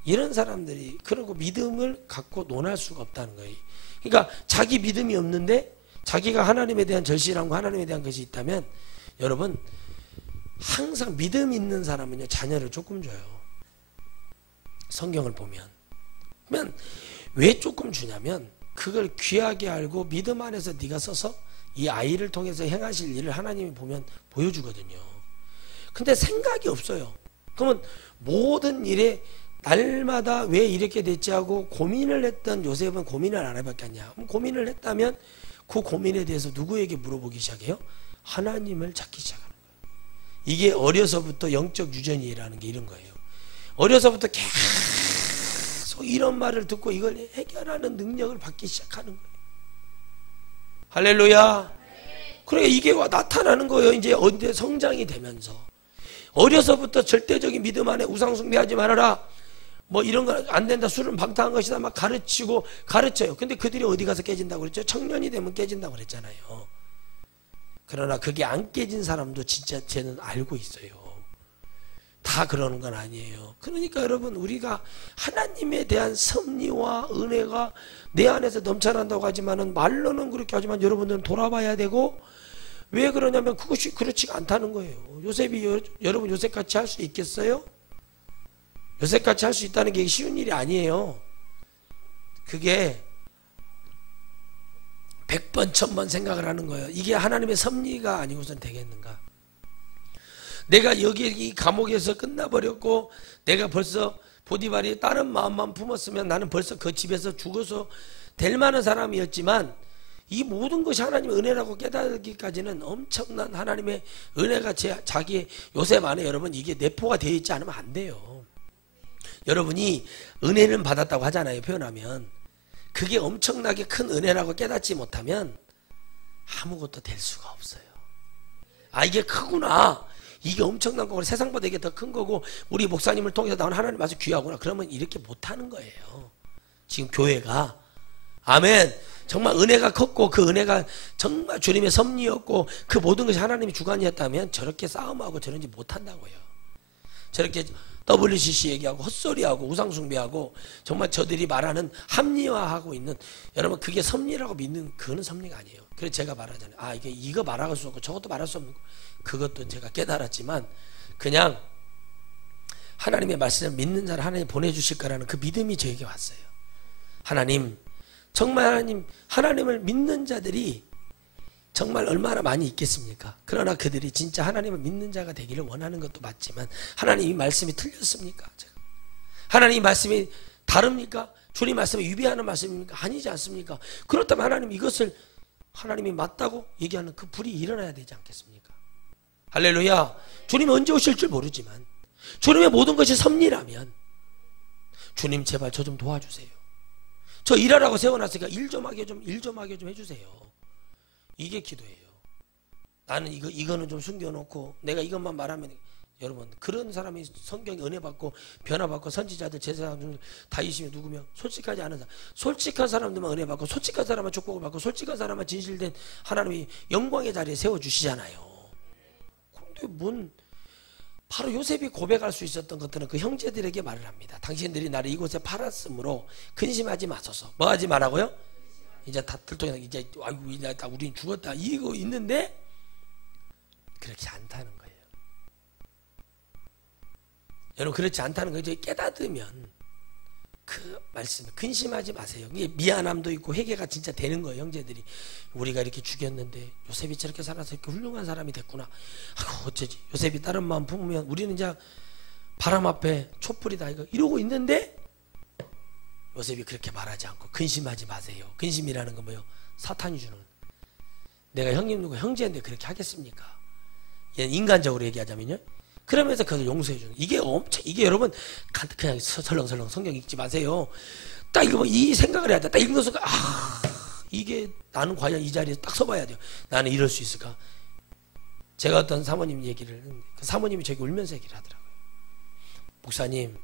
이런 사람들이 그러고 믿음을 갖고 논할 수가 없다는 거예요. 그러니까 자기 믿음이 없는데 자기가 하나님에 대한 절실함과 하나님에 대한 것이 있다면, 여러분, 항상 믿음 있는 사람은요, 자녀를 조금 줘요. 성경을 보면. 그러면 왜 조금 주냐면 그걸 귀하게 알고 믿음 안에서 네가 서서 이 아이를 통해서 행하실 일을 하나님이 보면 보여주거든요. 근데 생각이 없어요. 그러면 모든 일에 날마다 왜 이렇게 됐지 하고 고민을 했던 요셉은 고민을 안 해봤겠냐? 고민을 했다면 그 고민에 대해서 누구에게 물어보기 시작해요? 하나님을 찾기 시작하는 거예요. 이게 어려서부터 영적 유전이라는 게 이런 거예요. 어려서부터 계속 이런 말을 듣고 이걸 해결하는 능력을 받기 시작하는 거예요. 할렐루야. 그래, 이게 나타나는 거예요. 이제 언제 성장이 되면서. 어려서부터 절대적인 믿음 안에 우상숭배하지 말아라, 뭐 이런 거 안 된다, 술은 방탕한 것이다 막 가르치고 가르쳐요. 근데 그들이 어디 가서 깨진다고 그랬죠? 청년이 되면 깨진다고 그랬잖아요. 그러나 그게 안 깨진 사람도 진짜 쟤는 알고 있어요. 다 그러는 건 아니에요. 그러니까 여러분, 우리가 하나님에 대한 섭리와 은혜가 내 안에서 넘쳐난다고 하지만은, 말로는 그렇게 하지만 여러분들은 돌아봐야 되고, 왜 그러냐면 그것이 그렇지가 않다는 거예요. 요셉이 여러분 요셉같이 할 수 있겠어요? 요셉같이 할 수 있다는 게 쉬운 일이 아니에요. 그게 100번 1000번 생각을 하는 거예요. 이게 하나님의 섭리가 아니고선 되겠는가? 내가 여기 이 감옥에서 끝나버렸고, 내가 벌써 보디발이 다른 마음만 품었으면 나는 벌써 그 집에서 죽어서 될 만한 사람이었지만, 이 모든 것이 하나님의 은혜라고 깨닫기까지는 엄청난 하나님의 은혜가 자기의 요셉 안에, 여러분, 이게 내포가 되어 있지 않으면 안 돼요. 여러분이 은혜는 받았다고 하잖아요, 표현하면. 그게 엄청나게 큰 은혜라고 깨닫지 못하면 아무것도 될 수가 없어요. 아, 이게 크구나, 이게 엄청난 거고, 세상보다 이게 더 큰 거고, 우리 목사님을 통해서 나온 하나님 아주 귀하구나, 그러면 이렇게 못하는 거예요, 지금 교회가. 아멘. 정말 은혜가 컸고, 그 은혜가 정말 주님의 섭리였고, 그 모든 것이 하나님의 주관이었다면 저렇게 싸움하고 저런지 못한다고요. 저렇게 WCC 얘기하고 헛소리하고 우상숭배하고, 정말 저들이 말하는 합리화하고 있는, 여러분, 그게 섭리라고 믿는, 그거는 섭리가 아니에요. 그래서 제가 말하잖아요. 아, 이거 말할 수 없고 저것도 말할 수 없는 거. 그것도 제가 깨달았지만, 그냥 하나님의 말씀을 믿는 자를 하나님 보내주실 거라는 그 믿음이 저에게 왔어요. 하나님, 정말 하나님을 믿는 자들이 정말 얼마나 많이 있겠습니까? 그러나 그들이 진짜 하나님을 믿는 자가 되기를 원하는 것도 맞지만, 하나님 이 말씀이 틀렸습니까? 하나님 이 말씀이 다릅니까? 주님 말씀에 위배하는 말씀입니까? 아니지 않습니까? 그렇다면 하나님, 이것을 하나님이 맞다고 얘기하는 그 불이 일어나야 되지 않겠습니까? 할렐루야. 주님이 언제 오실 줄 모르지만, 주님의 모든 것이 섭리라면, 주님 제발 저 좀 도와주세요. 저 일하라고 세워놨으니까 일 좀 하게 좀 해주세요. 이게 기도예요. 나는 이거는 좀 숨겨놓고 내가 이것만 말하면, 여러분, 그런 사람이 성경에 은혜 받고 변화 받고 선지자들 제사장 다윗이며 누구며, 솔직하지 않은 사람, 솔직한 사람들만 은혜 받고, 솔직한 사람만 축복을 받고, 솔직한 사람만 진실된 하나님이 영광의 자리에 세워주시잖아요. 그런데 바로 요셉이 고백할 수 있었던 것들은 그 형제들에게 말을 합니다. 당신들이 나를 이곳에 팔았으므로 근심하지 마소서. 뭐 하지 말라고요? 이제 다 들통이, 이제 아이고 우린 죽었다, 이거 있는데 그렇지 않다는 거예요. 여러분, 그렇지 않다는 거 이제 깨닫으면 그 말씀, 근심하지 마세요. 이게 미안함도 있고 회개가 진짜 되는 거예요. 형제들이 우리가 이렇게 죽였는데 요셉이 저렇게 살아서 이렇게 훌륭한 사람이 됐구나. 아이고 어쩌지, 요셉이 다른 마음 품으면 우리는 이제 바람 앞에 촛불이다, 이러고 있는데, 요셉이 그렇게 말하지 않고 근심하지 마세요. 근심이라는 건 뭐예요? 사탄이 주는, 내가 형님 누구 형제인데 그렇게 하겠습니까? 인간적으로 얘기하자면요, 그러면서 그것을 용서해 주는, 이게 여러분, 그냥 설렁설렁 성경 읽지 마세요. 딱 읽으면 이 생각을 해야 돼. 딱 읽는 순간, 이게 나는 과연 이 자리에 딱 서봐야 돼요. 나는 이럴 수 있을까? 제가 어떤 사모님 얘기를, 그 사모님이 저에게 울면서 얘기를 하더라고요. 목사님,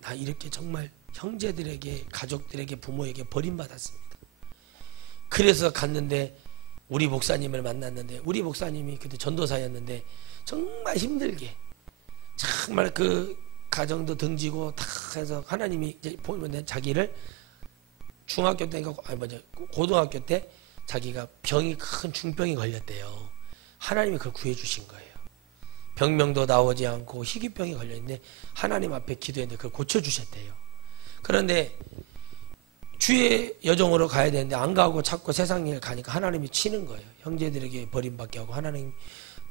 나 이렇게 정말 형제들에게, 가족들에게, 부모에게 버림받았습니다. 그래서 갔는데 우리 목사님을 만났는데, 우리 목사님이 그때 전도사였는데 정말 힘들게, 정말 그 가정도 등지고 다 해서, 하나님이 이제 보면 자기를 중학교 때, 고등학교 때 자기가 큰 중병이 걸렸대요. 하나님이 그걸 구해주신 거예요. 병명도 나오지 않고 희귀병이 걸렸는데 하나님 앞에 기도했는데 그걸 고쳐주셨대요. 그런데 주의 여정으로 가야 되는데 안 가고 자꾸 세상 일 가니까 하나님이 치는 거예요. 형제들에게 버림받게 하고, 하나님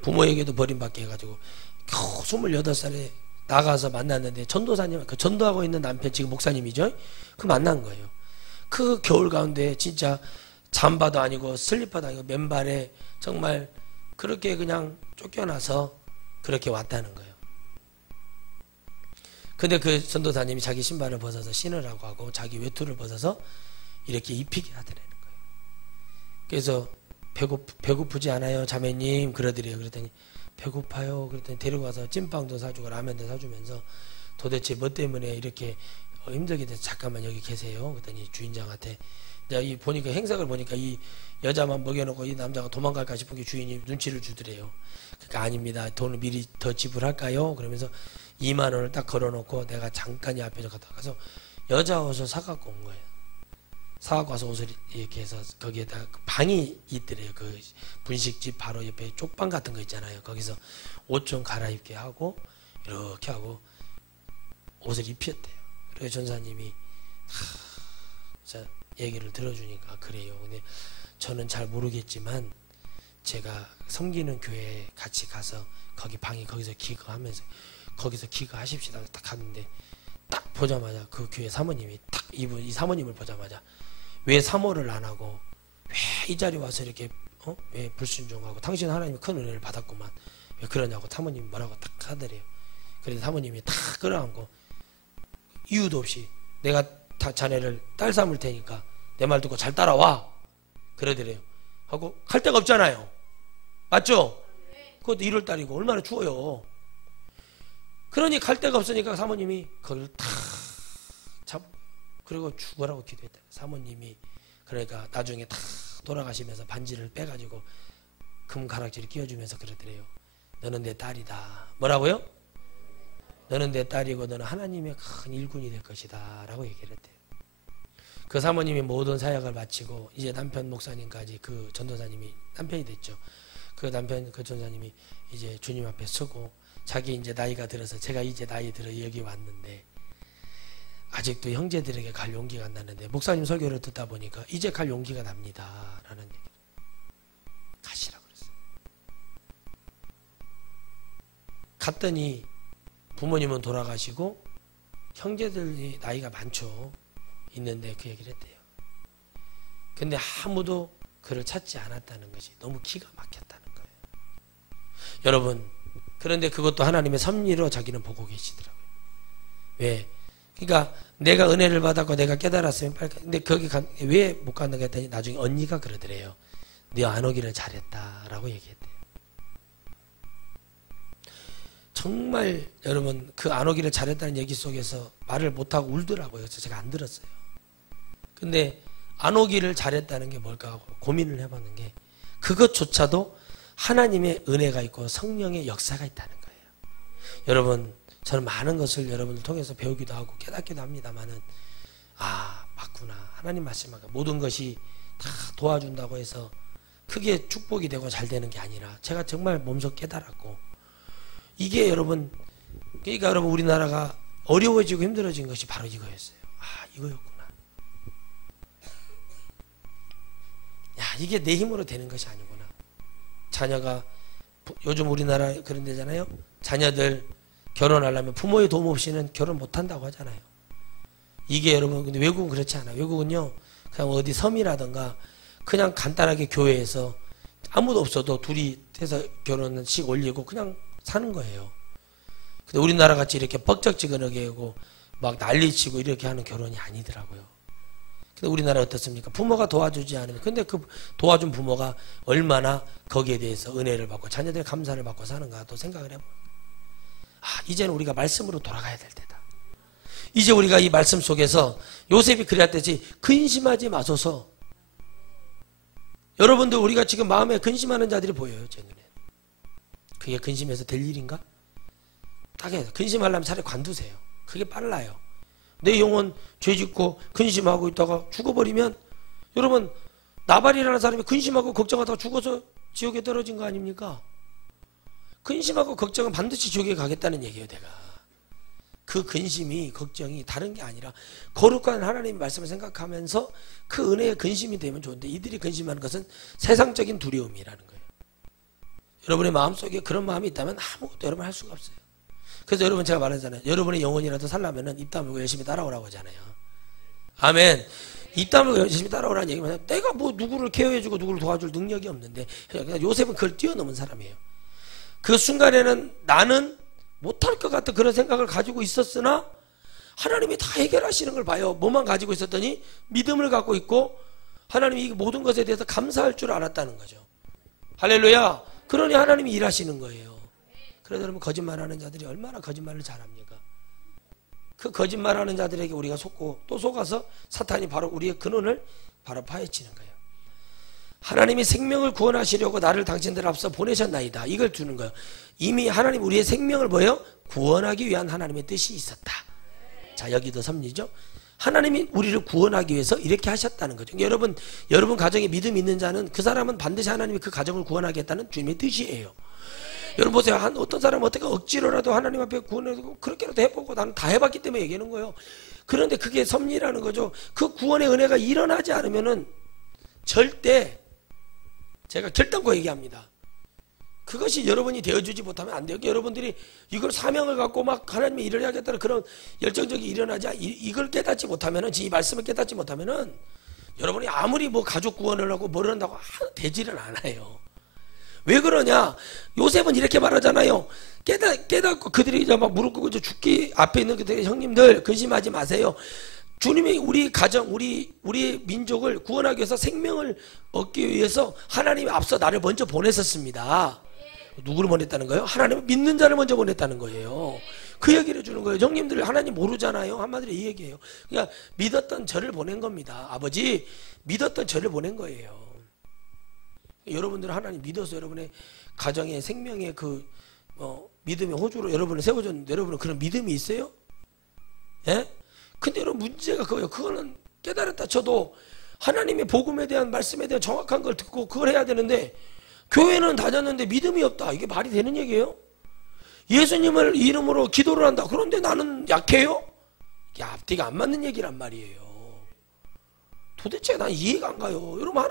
부모에게도 버림받게 해가지고 겨우 28살에 나가서 만났는데, 전도사님, 그 전도하고 있는 남편, 지금 목사님이죠, 그 만난 거예요. 그 겨울 가운데 진짜 잠바도 아니고 슬리퍼도 아니고 맨발에 정말 그렇게 그냥 쫓겨나서 그렇게 왔다는 거예요. 근데 그 전도사님이 자기 신발을 벗어서 신으라고 하고 자기 외투를 벗어서 이렇게 입히게 하더라는 거예요. 그래서 배고프지 않아요 자매님? 그러더래요. 그랬더니 배고파요. 그랬더니 데리고 가서 찐빵도 사주고 라면도 사주면서 도대체 뭐 때문에 이렇게 힘들게 돼서 잠깐만 여기 계세요. 그랬더니 주인장한테 이 보니까 행색을 보니까 이 여자만 먹여놓고 이 남자가 도망갈까 싶은 게 주인이 눈치를 주더래요. 그러니까 아닙니다. 돈을 미리 더 지불할까요? 그러면서 2만 원을 딱 걸어놓고 내가 잠깐 이 앞에서 갔다 가서 여자 옷을 사갖고 온 거예요. 사갖고 와서 옷을 이렇게 해서 거기에다 방이 있더래요. 그 분식집 바로 옆에 쪽방 같은 거 있잖아요. 거기서 옷 좀 갈아입게 하고 이렇게 하고 옷을 입혔대요. 그래서 전사님이 얘기를 들어주니까 그래요. 근데 저는 잘 모르겠지만 제가 섬기는 교회에 같이 가서 거기 방이 거기서 기거하면서 거기서 기거하십시다. 딱 갔는데 딱 보자마자 그 교회 사모님이 딱 이 사모님을 보자마자 왜 사모를 안 하고 왜 이 자리에 와서 이렇게 왜 불순종하고 당신 하나님이 큰 은혜를 받았구만 왜 그러냐고 사모님이 뭐라고 딱 하더래요. 그래서 사모님이 딱 끌어안고 이유도 없이 내가 다 자네를 딸 삼을 테니까 내 말 듣고 잘 따라와 그러더래요. 하고 갈 데가 없잖아요. 맞죠? 그것도 1월달이고 얼마나 추워요. 그러니 갈 데가 없으니까 사모님이 거기를 탁 잡고 그리고 죽으라고 기도했다. 사모님이 그러니까 나중에 탁 돌아가시면서 반지를 빼가지고 금가락지를 끼워주면서 그러더래요. 너는 내 딸이다. 뭐라고요? 너는 내 딸이고 너는 하나님의 큰 일꾼이 될 것이다 라고 얘기를 했대요. 그 사모님이 모든 사역을 마치고 이제 남편 목사님까지 그 전도사님이 남편이 됐죠. 그 남편 그 전도사님이 이제 주님 앞에 서고 자기 이제 나이가 들어서 제가 이제 나이 들어 여기 왔는데 아직도 형제들에게 갈 용기가 안 나는데 목사님 설교를 듣다 보니까 이제 갈 용기가 납니다 라는 얘기를 가시라고 그랬어요. 갔더니 부모님은 돌아가시고 형제들이 나이가 많죠. 있는데 그 얘기를 했대요. 근데 아무도 그를 찾지 않았다는 것이 너무 기가 막혔다는 거예요. 여러분 그런데 그것도 하나님의 섭리로 자기는 보고 계시더라고요. 왜? 그러니까 내가 은혜를 받았고 내가 깨달았으면 빨리 근데 거기 왜 못 갔는가 했더니 나중에 언니가 그러더래요. 네 안 오기를 잘했다라고 얘기했대요. 정말 여러분 그 안 오기를 잘했다는 얘기 속에서 말을 못하고 울더라고요. 그래서 제가 안 들었어요. 근데 안 오기를 잘했다는 게 뭘까 하고 고민을 해봤는 게 그것조차도 하나님의 은혜가 있고 성령의 역사가 있다는 거예요. 여러분 저는 많은 것을 여러분을 통해서 배우기도 하고 깨닫기도 합니다만은 맞구나. 하나님 말씀하고 모든 것이 다 도와준다고 해서 크게 축복이 되고 잘 되는 게 아니라 제가 정말 몸소 깨달았고 이게 여러분 그러니까 여러분 우리나라가 어려워지고 힘들어진 것이 바로 이거였어요. 이거였구나. 이게 내 힘으로 되는 것이 아니구나. 자녀가 요즘 우리나라 그런 데잖아요. 자녀들 결혼하려면 부모의 도움 없이는 결혼 못한다고 하잖아요. 이게 여러분 근데 외국은 그렇지 않아요. 외국은요 그냥 어디 섬이라든가 그냥 간단하게 교회에서 아무도 없어도 둘이 해서 결혼식 올리고 그냥 사는 거예요. 근데 우리나라 같이 이렇게 뻑적지근하게 하고 막 난리치고 이렇게 하는 결혼이 아니더라고요. 근데 우리나라 어떻습니까? 부모가 도와주지 않으면 근데 그 도와준 부모가 얼마나 거기에 대해서 은혜를 받고 자녀들의 감사를 받고 사는가 또 생각을 해봐요. 이제는 우리가 말씀으로 돌아가야 될 때다. 이제 우리가 이 말씀 속에서 요셉이 그랬듯이 근심하지 마소서. 여러분들 우리가 지금 마음에 근심하는 자들이 보여요. 제 눈에. 그게 근심해서 될 일인가? 딱 해서 근심하려면 차라리 관두세요. 그게 빨라요. 내 영혼 죄짓고 근심하고 있다가 죽어버리면 여러분 나발이라는 사람이 근심하고 걱정하다가 죽어서 지옥에 떨어진 거 아닙니까? 근심하고 걱정은 반드시 지옥에 가겠다는 얘기예요. 내가 그 근심이 걱정이 다른 게 아니라 거룩한 하나님의 말씀을 생각하면서 그 은혜에 근심이 되면 좋은데 이들이 근심하는 것은 세상적인 두려움이라는 거예요. 여러분의 마음속에 그런 마음이 있다면 아무것도 여러분 할 수가 없어요. 그래서 여러분 제가 말하잖아요. 여러분의 영혼이라도 살려면 입 다물고 열심히 따라오라고 하잖아요. 아멘. 있다면 열심히 따라오라는 얘기만. 내가 뭐 누구를 케어해주고 누구를 도와줄 능력이 없는데. 그러니까 요셉은 그걸 뛰어넘은 사람이에요. 그 순간에는 나는 못할 것 같은 그런 생각을 가지고 있었으나 하나님이 다 해결하시는 걸 봐요. 뭐만 가지고 있었더니 믿음을 갖고 있고 하나님이 이 모든 것에 대해서 감사할 줄 알았다는 거죠. 할렐루야. 그러니 하나님이 일하시는 거예요. 그래서 여러분, 거짓말하는 자들이 얼마나 거짓말을 잘합니까? 그 거짓말하는 자들에게 우리가 속고 또 속아서 사탄이 바로 우리의 근원을 바로 파헤치는 거예요. 하나님이 생명을 구원하시려고 나를 당신들 앞서 보내셨나이다. 이걸 주는 거예요. 이미 하나님 우리의 생명을 뭐예요? 구원하기 위한 하나님의 뜻이 있었다. 자, 여기도 섭리죠. 하나님이 우리를 구원하기 위해서 이렇게 하셨다는 거죠. 여러분 가정에 믿음이 있는 자는 그 사람은 반드시 하나님이 그 가정을 구원하겠다는 주님의 뜻이에요. 여러분 보세요. 어떤 사람은 어떻게 억지로라도 하나님 앞에 구원해도 그렇게라도 해보고 나는 다 해봤기 때문에 얘기하는 거예요. 그런데 그게 섭리라는 거죠. 그 구원의 은혜가 일어나지 않으면은 절대, 제가 결단코 얘기합니다. 그것이 여러분이 되어주지 못하면 안 돼요. 여러분들이 이걸 사명을 갖고 막 하나님의 일을 해야겠다는 그런 열정적이 일어나지, 이걸 깨닫지 못하면은, 이 말씀을 깨닫지 못하면은 여러분이 아무리 뭐 가족 구원을 하고 뭘 한다고 되지는 않아요. 왜 그러냐? 요셉은 이렇게 말하잖아요. 깨닫고 그들이 이제 막 무릎 꿇고 죽기 앞에 있는 그들의 형님들, 근심하지 마세요. 주님이 우리 가정, 우리 민족을 구원하기 위해서, 생명을 얻기 위해서 하나님이 앞서 나를 먼저 보냈었습니다. 누구를 보냈다는 거예요? 하나님을 믿는 자를 먼저 보냈다는 거예요. 그 얘기를 해주는 거예요. 형님들 하나님 모르잖아요. 한마디로 이 얘기예요. 그러니까 믿었던 저를 보낸 겁니다. 아버지, 믿었던 저를 보낸 거예요. 여러분들은 하나님 믿어서 여러분의 가정의 생명의 그 믿음의 호주로 여러분을 세워줬는데 여러분은 그런 믿음이 있어요? 예? 근데 여러분 문제가 그거예요. 그거는 깨달았다 쳐도 하나님의 복음에 대한 말씀에 대한 정확한 걸 듣고 그걸 해야 되는데, 교회는 다녔는데 믿음이 없다. 이게 말이 되는 얘기예요? 예수님을 이름으로 기도를 한다. 그런데 나는 약해요? 이게 앞뒤가 안 맞는 얘기란 말이에요. 도대체 난 이해가 안 가요. 여러분,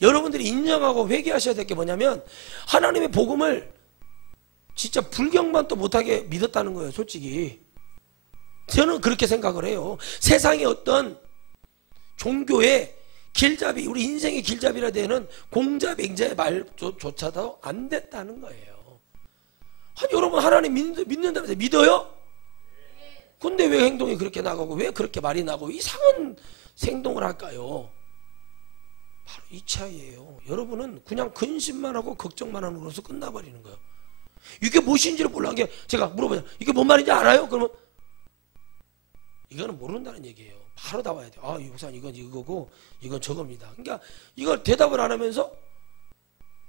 여러분들이 인정하고 회개하셔야 될 게 뭐냐면, 하나님의 복음을 진짜 불경만 또 못하게 믿었다는 거예요. 솔직히 저는 그렇게 생각을 해요. 세상의 어떤 종교의 길잡이, 우리 인생의 길잡이라 되는 공자 맹자의 말조차도 안 됐다는 거예요. 아니, 여러분 하나님 믿는다면서 믿어요? 근데 왜 행동이 그렇게 나가고 왜 그렇게 말이 나고 이상한 행동을 할까요? 바로 이 차이예요. 여러분은 그냥 근심만 하고 걱정만 하는 것으로 끝나버리는 거예요. 이게 무엇인지를 몰라. 게 제가 물어봐요. 이게 뭔 말인지 알아요? 그러면 이거는 모른다는 얘기예요. 바로 나와야 돼요. 아, 목사님 이건 이거고 이건 저겁니다. 그러니까 이걸 대답을 안 하면서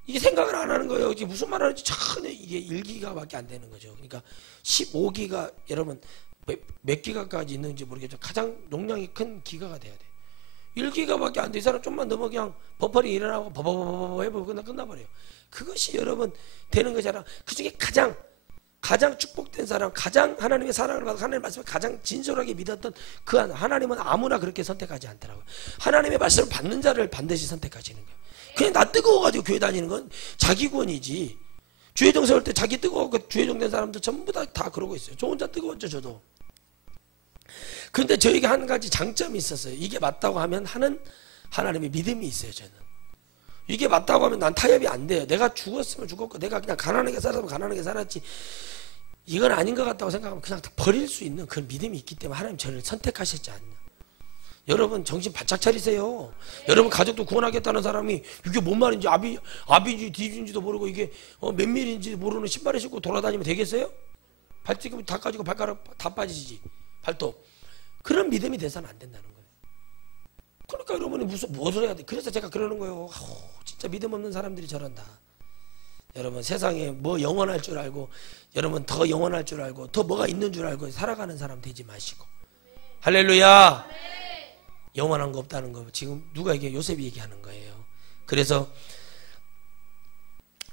이게 생각을 안 하는 거예요. 이게 무슨 말 하는지 전혀 이게 1기가밖에 안 되는 거죠. 그러니까 15기가, 여러분 몇 기가까지 있는지 모르겠지만 가장 용량이 큰 기가가 돼야 돼. 1기가밖에 안 돼. 이 사람 좀만 넘어 그냥 버퍼링 일어나고 버버버버 해보고 끝나버려요. 그것이 여러분 되는 거잖아. 그 중에 가장 축복된 사람, 가장 하나님의 사랑을 받고 하나님의 말씀을 가장 진솔하게 믿었던 그 하나님은 아무나 그렇게 선택하지 않더라고요. 하나님의 말씀을 받는 자를 반드시 선택하시는 거예요. 그냥 나 뜨거워가지고 교회 다니는 건 자기 구원이지. 주의정 세울 때 자기 뜨거워서 주의정 된 사람들 전부 다 그러고 있어요. 저 혼자 뜨거웠죠, 저도. 그런데 저에게 한 가지 장점이 있었어요. 이게 맞다고 하면 하는 하나님의 믿음이 있어요. 저는 이게 맞다고 하면 난 타협이 안 돼요. 내가 죽었으면 죽었고 내가 그냥 가난하게 살았으면 가난하게 살았지, 이건 아닌 것 같다고 생각하면 그냥 버릴 수 있는 그런 믿음이 있기 때문에 하나님 저를 선택하셨지 않나. 여러분 정신 바짝 차리세요. 여러분 가족도 구원하겠다는 사람이 이게 뭔 말인지 아비인지 뒤인지도 모르고 이게 몇 밀인지 모르는 신발을 신고 돌아다니면 되겠어요? 발뒤꿈치 다 까지고 발가락 다 빠지지, 발톱. 그런 믿음이 돼서는 안 된다는 거예요. 그러니까 여러분이 무엇을 해야 돼? 그래서 제가 그러는 거예요. 진짜 믿음 없는 사람들이 저런다. 여러분 세상에 뭐 영원할 줄 알고, 여러분 더 영원할 줄 알고 더 뭐가 있는 줄 알고 살아가는 사람 되지 마시고. 할렐루야. 영원한 거 없다는 거 지금 누가 이게 요셉이 얘기하는 거예요. 그래서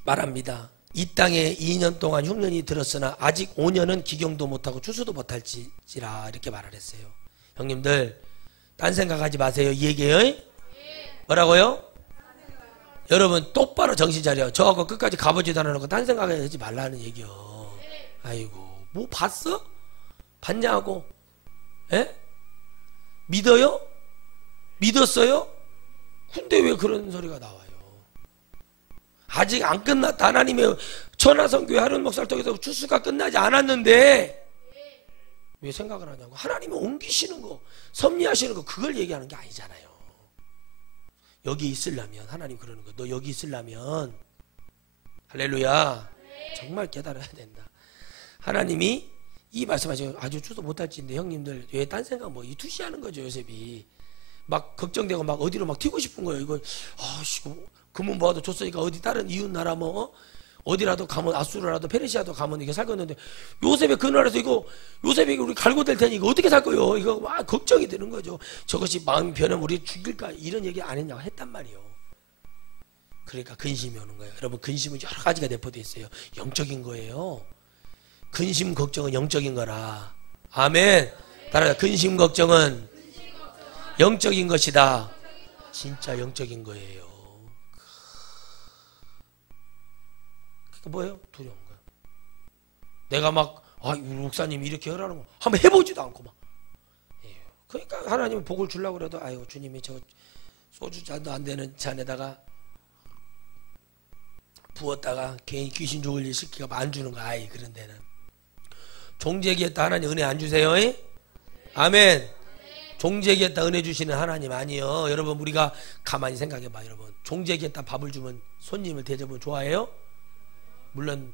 말합니다. 이 땅에 2년 동안 흉년이 들었으나 아직 5년은 기경도 못하고 추수도 못할지라, 이렇게 말을 했어요. 형님들 딴 생각하지 마세요. 이 얘기예요. 뭐라고요? 여러분 똑바로 정신 차려. 저하고 끝까지 가보지도 않아놓고 딴 생각하지 말라는 얘기요. 아이고, 뭐 봤어? 봤냐고? 에? 믿어요? 믿었어요? 근데 왜 그런 소리가 나와요? 아직 안 끝났다. 하나님의 천하성교회 하는 목사를 통해서 추수가 끝나지 않았는데 왜 생각을 하냐고. 하나님이 옮기시는 거, 섭리하시는 거, 그걸 얘기하는 게 아니잖아요. 여기 있으려면, 하나님 그러는 거, 너 여기 있으려면, 할렐루야, 정말 깨달아야 된다. 하나님이 이 말씀하시고 아주 주도 못할지인데, 형님들 왜 딴 생각 뭐 이 투시하는 거죠. 요셉이 막 걱정되고 막 어디로 막 튀고 싶은 거예요. 이거 아씨 금은 모아도 줬으니까 어디 다른 이웃 나라 뭐 어디라도 가면, 아수르라도 페르시아도 가면 이게 살겠는데, 요셉이 그 나라에서 이거 요셉이 우리 갈고 될 테니 이거 어떻게 살 거요? 이거 막 걱정이 되는 거죠. 저것이 마음이 변하면 우리 죽일까, 이런 얘기 안 했냐고 했단 말이에요. 그러니까 근심이 오는 거예요. 여러분, 근심은 여러 가지가 내포되어 있어요. 영적인 거예요. 근심 걱정은 영적인 거라. 아멘. 따라서 근심 걱정은 영적인 것이다. 진짜 영적인 거예요. 그러니까 뭐예요? 두려운 거예요. 내가 막 우리 목사님이 이렇게 하라는 거 한번 해보지도 않고 막. 그러니까 하나님은 복을 주려고 그래도 아이고 주님이 저 소주 잔도 안 되는 잔에다가 부었다가 괜히 귀신 죽을 일 시키가 안 주는 거. 아이, 그런 데는 종제기했다 하나님 은혜 안 주세요? 아멘. 종제기했다 은혜 주시는 하나님 아니요. 여러분, 우리가 가만히 생각해봐. 여러분, 종제기했다 밥을 주면 손님을 대접은 좋아해요? 물론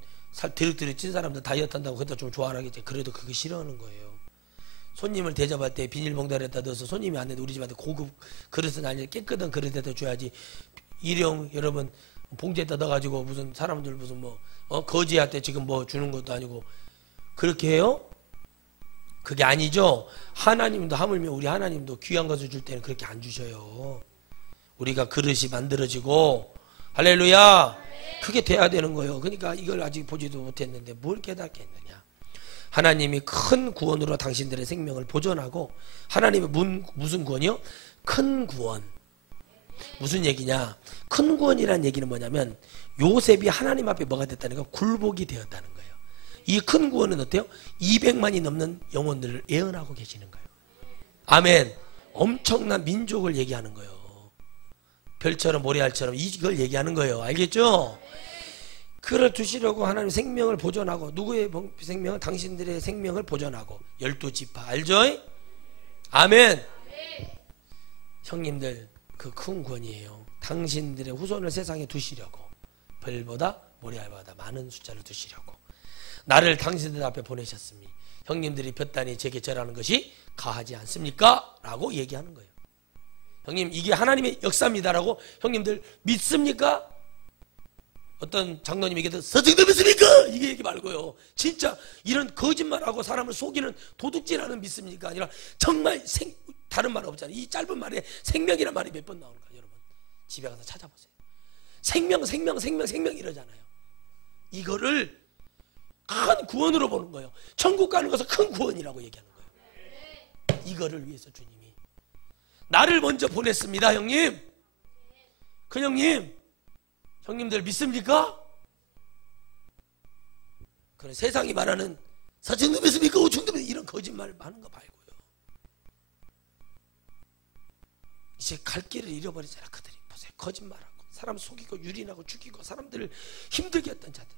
드륵드륵 찐 사람들 다이어트 한다고 그것도 좀 좋아하겠지. 그래도 그게 싫어하는 거예요. 손님을 대접할 때 비닐봉다리에다 넣어서 손님이 안 돼도 우리 집한테 고급 그릇은 아니라 깨끗한 그릇에다 줘야지. 일용 여러분 봉지에다 넣어가지고 무슨 사람들 무슨 뭐 거지한테 지금 뭐 주는 것도 아니고 그렇게 해요? 그게 아니죠. 하나님도 하물며 우리 하나님도 귀한 것을 줄 때는 그렇게 안 주셔요. 우리가 그릇이 만들어지고, 할렐루야, 그게 돼야 되는 거예요. 그러니까 이걸 아직 보지도 못했는데 뭘 깨닫겠느냐. 하나님이 큰 구원으로 당신들의 생명을 보존하고, 하나님의 무슨 구원이요? 큰 구원. 무슨 얘기냐. 큰 구원이라는 얘기는 뭐냐면 요셉이 하나님 앞에 뭐가 됐다는 거, 굴복이 되었다는 거예요. 이 큰 구원은 어때요? 200만이 넘는 영혼들을 예언하고 계시는 거예요. 아멘. 엄청난 민족을 얘기하는 거예요. 별처럼 모래알처럼 이걸 얘기하는 거예요. 알겠죠? 그를 두시려고 하나님 생명을 보존하고, 누구의 생명을? 당신들의 생명을 보존하고. 12지파 알죠? 아멘. 형님들, 그 큰 구원이에요. 당신들의 후손을 세상에 두시려고, 별보다 모래알보다 많은 숫자를 두시려고 나를 당신들 앞에 보내셨으니 형님들이 볕단이 제게 절하는 것이 가하지 않습니까? 라고 얘기하는 거예요. 형님, 이게 하나님의 역사입니다라고 형님들 믿습니까? 어떤 장로님 얘기해도 서정도 믿습니까? 이게 얘기 말고요. 진짜 이런 거짓말하고 사람을 속이는 도둑질하는 믿습니까? 아니라 정말 다른 말 없잖아요. 이 짧은 말에 생명이라는 말이 몇 번 나오는가 여러분. 집에 가서 찾아보세요. 생명 이러잖아요. 이거를 큰 구원으로 보는 거예요. 천국 가는 것은 큰 구원이라고 얘기하는 거예요. 이거를 위해서 주님이 나를 먼저 보냈습니다. 형님, 큰 형님들 믿습니까? 그런 세상이 말하는 사정도 믿습니까? 우충도 믿습니까? 이런 거짓말 하는 거 말고요. 이제 갈 길을 잃어버리잖아. 그들이 보세요. 거짓말하고 사람 속이고 유린하고 죽이고 사람들을 힘들게 했던 자들,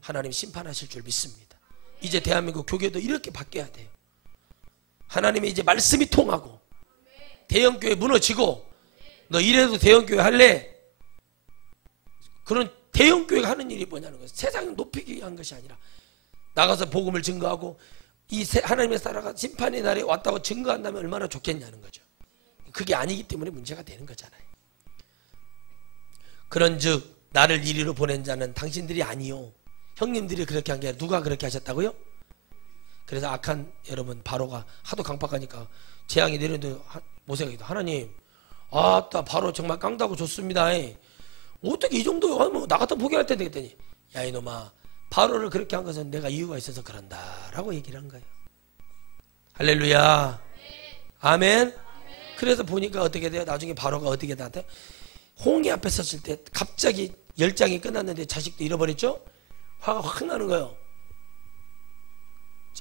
하나님 심판하실 줄 믿습니다. 이제 대한민국 교회도 이렇게 바뀌어야 돼요. 하나님의 이제 말씀이 통하고, 대형교회 무너지고, 너 이래도 대형교회 할래? 그런 대형교회가 하는 일이 뭐냐는 거예요. 세상을 높이기 위한 것이 아니라 나가서 복음을 증거하고 이 하나님의 나라가 심판의 날에 왔다고 증거한다면 얼마나 좋겠냐는 거죠. 그게 아니기 때문에 문제가 되는 거잖아요. 그런즉 나를 이리로 보낸 자는 당신들이 아니요, 형님들이 그렇게 한 게 아니라 누가 그렇게 하셨다고요? 그래서 악한 여러분 바로가 하도 강팍하니까 재앙이 내렸는데 모세가 기도, 하나님 아따 바로 정말 깡다고 좋습니다. 어떻게 이 정도 하면 나 같으면 포기할 텐데 그랬더니, 야 이놈아, 바로를 그렇게 한 것은 내가 이유가 있어서 그런다 라고 얘기를 한 거예요. 할렐루야. 아멘. 그래서 보니까 어떻게 돼요? 나중에 바로가 어떻게 나한테 홍해 앞에 섰을 때 갑자기 열장이 끝났는데 자식도 잃어버렸죠? 화가 확 나는 거예요.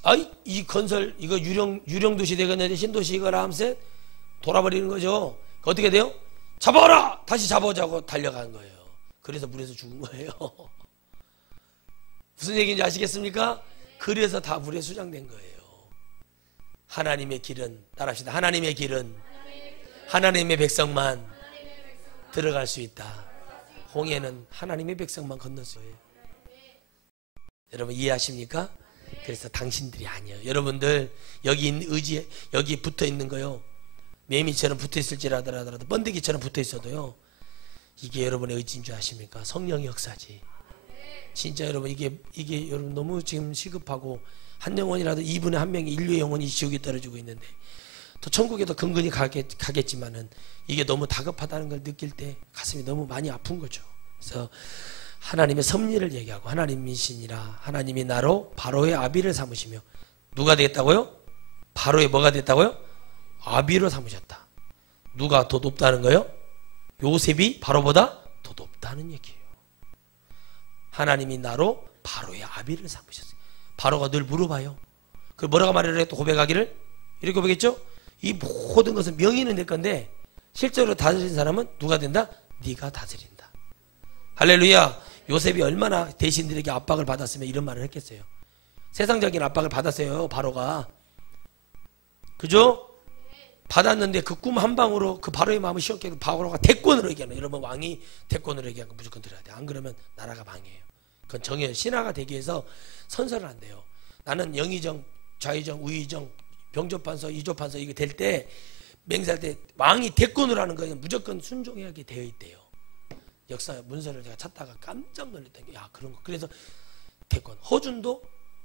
아이, 이 건설 이거 유령 도시 되겠는데 신도시 이거라 하면서 돌아버리는 거죠. 어떻게 돼요? 잡아라! 다시 잡아오자고 달려간 거예요. 그래서 물에서 죽은 거예요. 무슨 얘기인지 아시겠습니까? 그래서 다 물에 수장된 거예요. 하나님의 길은, 따라합시다. 하나님의 길은 하나님의 백성만 들어갈 수 있다. 홍해는 하나님의 백성만 건넜어요. 여러분 이해하십니까? 그래서 당신들이 아니에요. 여러분들 여기 있는 의지, 여기 붙어 있는 거요, 매미처럼 붙어 있을지라도 번데기처럼 붙어 있어도요, 이게 여러분의 의지인 줄 아십니까? 성령의 역사지. 진짜 여러분 이게 여러분 너무 지금 시급하고, 한 영혼이라도 2분의 1명이 인류의 영혼이 지옥에 떨어지고 있는데, 또 천국에도 근근히 가겠지만은 이게 너무 다급하다는 걸 느낄 때 가슴이 너무 많이 아픈 거죠. 그래서 하나님의 섭리를 얘기하고, 하나님이시니라 하나님이 나로 바로의 아비를 삼으시며, 누가 되겠다고요? 바로의 뭐가 됐다고요? 아비로 삼으셨다. 누가 더 높다는 거예요? 요셉이 바로보다 더 높다는 얘기예요. 하나님이 나로 바로의 아비를 삼으셨어요. 바로가 늘 물어봐요. 그 뭐라고 말을 해? 또 고백하기를 이렇게 고백했죠? 이 모든 것은 명의는 될 건데 실제로 다스린 사람은 누가 된다? 네가 다스린다. 할렐루야. 요셉이 얼마나 대신들에게 압박을 받았으면 이런 말을 했겠어요. 세상적인 압박을 받았어요, 바로가. 그죠? 받았는데 그 꿈 한 방으로 그 바로의 마음을 시원케 바로가 대권으로 얘기하는, 여러분 왕이 대권으로 얘기하는 거 무조건 들어야 돼. 안 그러면 나라가 망해요. 그건 정해요. 신하가 되기 위해서 선서를 안 돼요. 나는 영의정, 좌의정, 우의정, 병조판서, 이조판서 이게 될 때, 맹세할 때 왕이 대권으로 하는 거는 무조건 순종하게 되어 있대요. 역사 문서를 제가 찾다가 깜짝 놀랐던 게, 야 그런 거. 그래서 대권, 허준도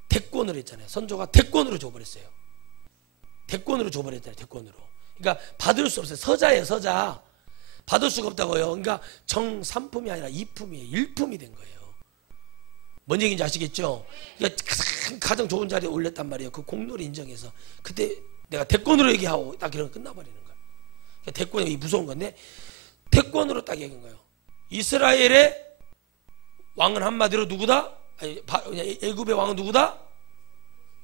대권으로 했잖아요. 선조가 대권으로 줘버렸어요. 대권으로 줘버렸잖아요. 대권으로. 그러니까 받을 수 없어요. 서자예요, 서자. 받을 수가 없다고요. 그러니까 정삼품이 아니라 이품이에요. 일품이 된 거예요. 뭔 얘기인지 아시겠죠? 그러니까 가장 좋은 자리에 올렸단 말이에요. 그 공로를 인정해서. 그때 내가 대권으로 얘기하고 딱 이러면 끝나버리는 거예요. 그러니까 대권이 무서운 건데, 대권으로 딱 얘기한 거예요. 이스라엘의 왕은 한마디로 누구다? 애굽의 왕은 누구다?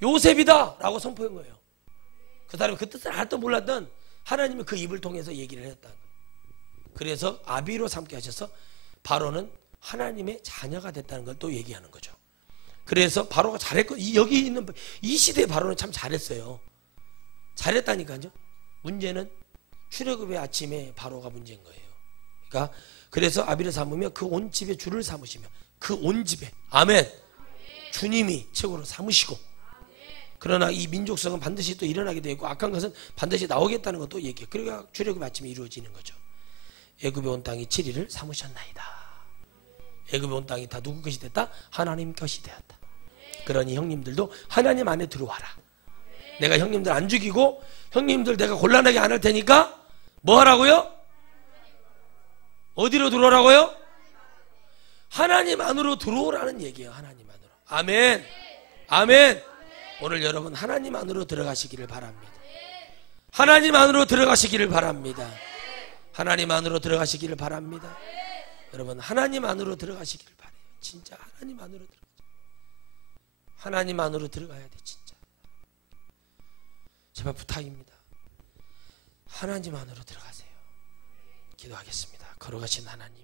요셉이다 라고 선포한 거예요. 그 사람이 그 뜻을 하나도 몰랐던 하나님이 그 입을 통해서 얘기를 했다는 거예요. 그래서 아비로 삼게 하셔서 바로는 하나님의 자녀가 됐다는 걸 또 얘기하는 거죠. 그래서 바로가 잘했고, 여기 있는 이 시대의 바로는 참 잘했어요. 잘했다니까요. 문제는 출애굽의 아침에 바로가 문제인 거예요. 그러니까 그래서 아비를 삼으며 그 온 집에 주를 삼으시며, 그 온 집에, 아멘, 주님이 최고로 삼으시고, 그러나 이 민족성은 반드시 또 일어나게 되고 악한 것은 반드시 나오겠다는 것도 얘기해요. 그러니까 출애굽 아침에 이루어지는 거죠. 애굽에 온 땅이 7일을 삼으셨나이다. 애굽에 온 땅이 다 누구 것이 됐다? 하나님 것이 되었다. 그러니 형님들도 하나님 안에 들어와라. 내가 형님들 안 죽이고 형님들 내가 곤란하게 안 할 테니까 뭐 하라고요? 어디로 들어오라고요? 하나님 안으로 들어오라는 얘기예요. 하나님 안으로. 아멘. 아멘. 오늘 여러분 하나님 안으로 들어가시기를 바랍니다. 하나님 안으로 들어가시기를 바랍니다. 하나님 안으로 들어가시기를 바랍니다. 여러분 하나님 안으로 들어가시기를 바래요. 진짜 하나님 안으로 들어가죠. 하나님 안으로 들어가야 돼. 진짜 제발 부탁입니다. 하나님 안으로 들어가세요. 기도하겠습니다. 걸어가신 하나님,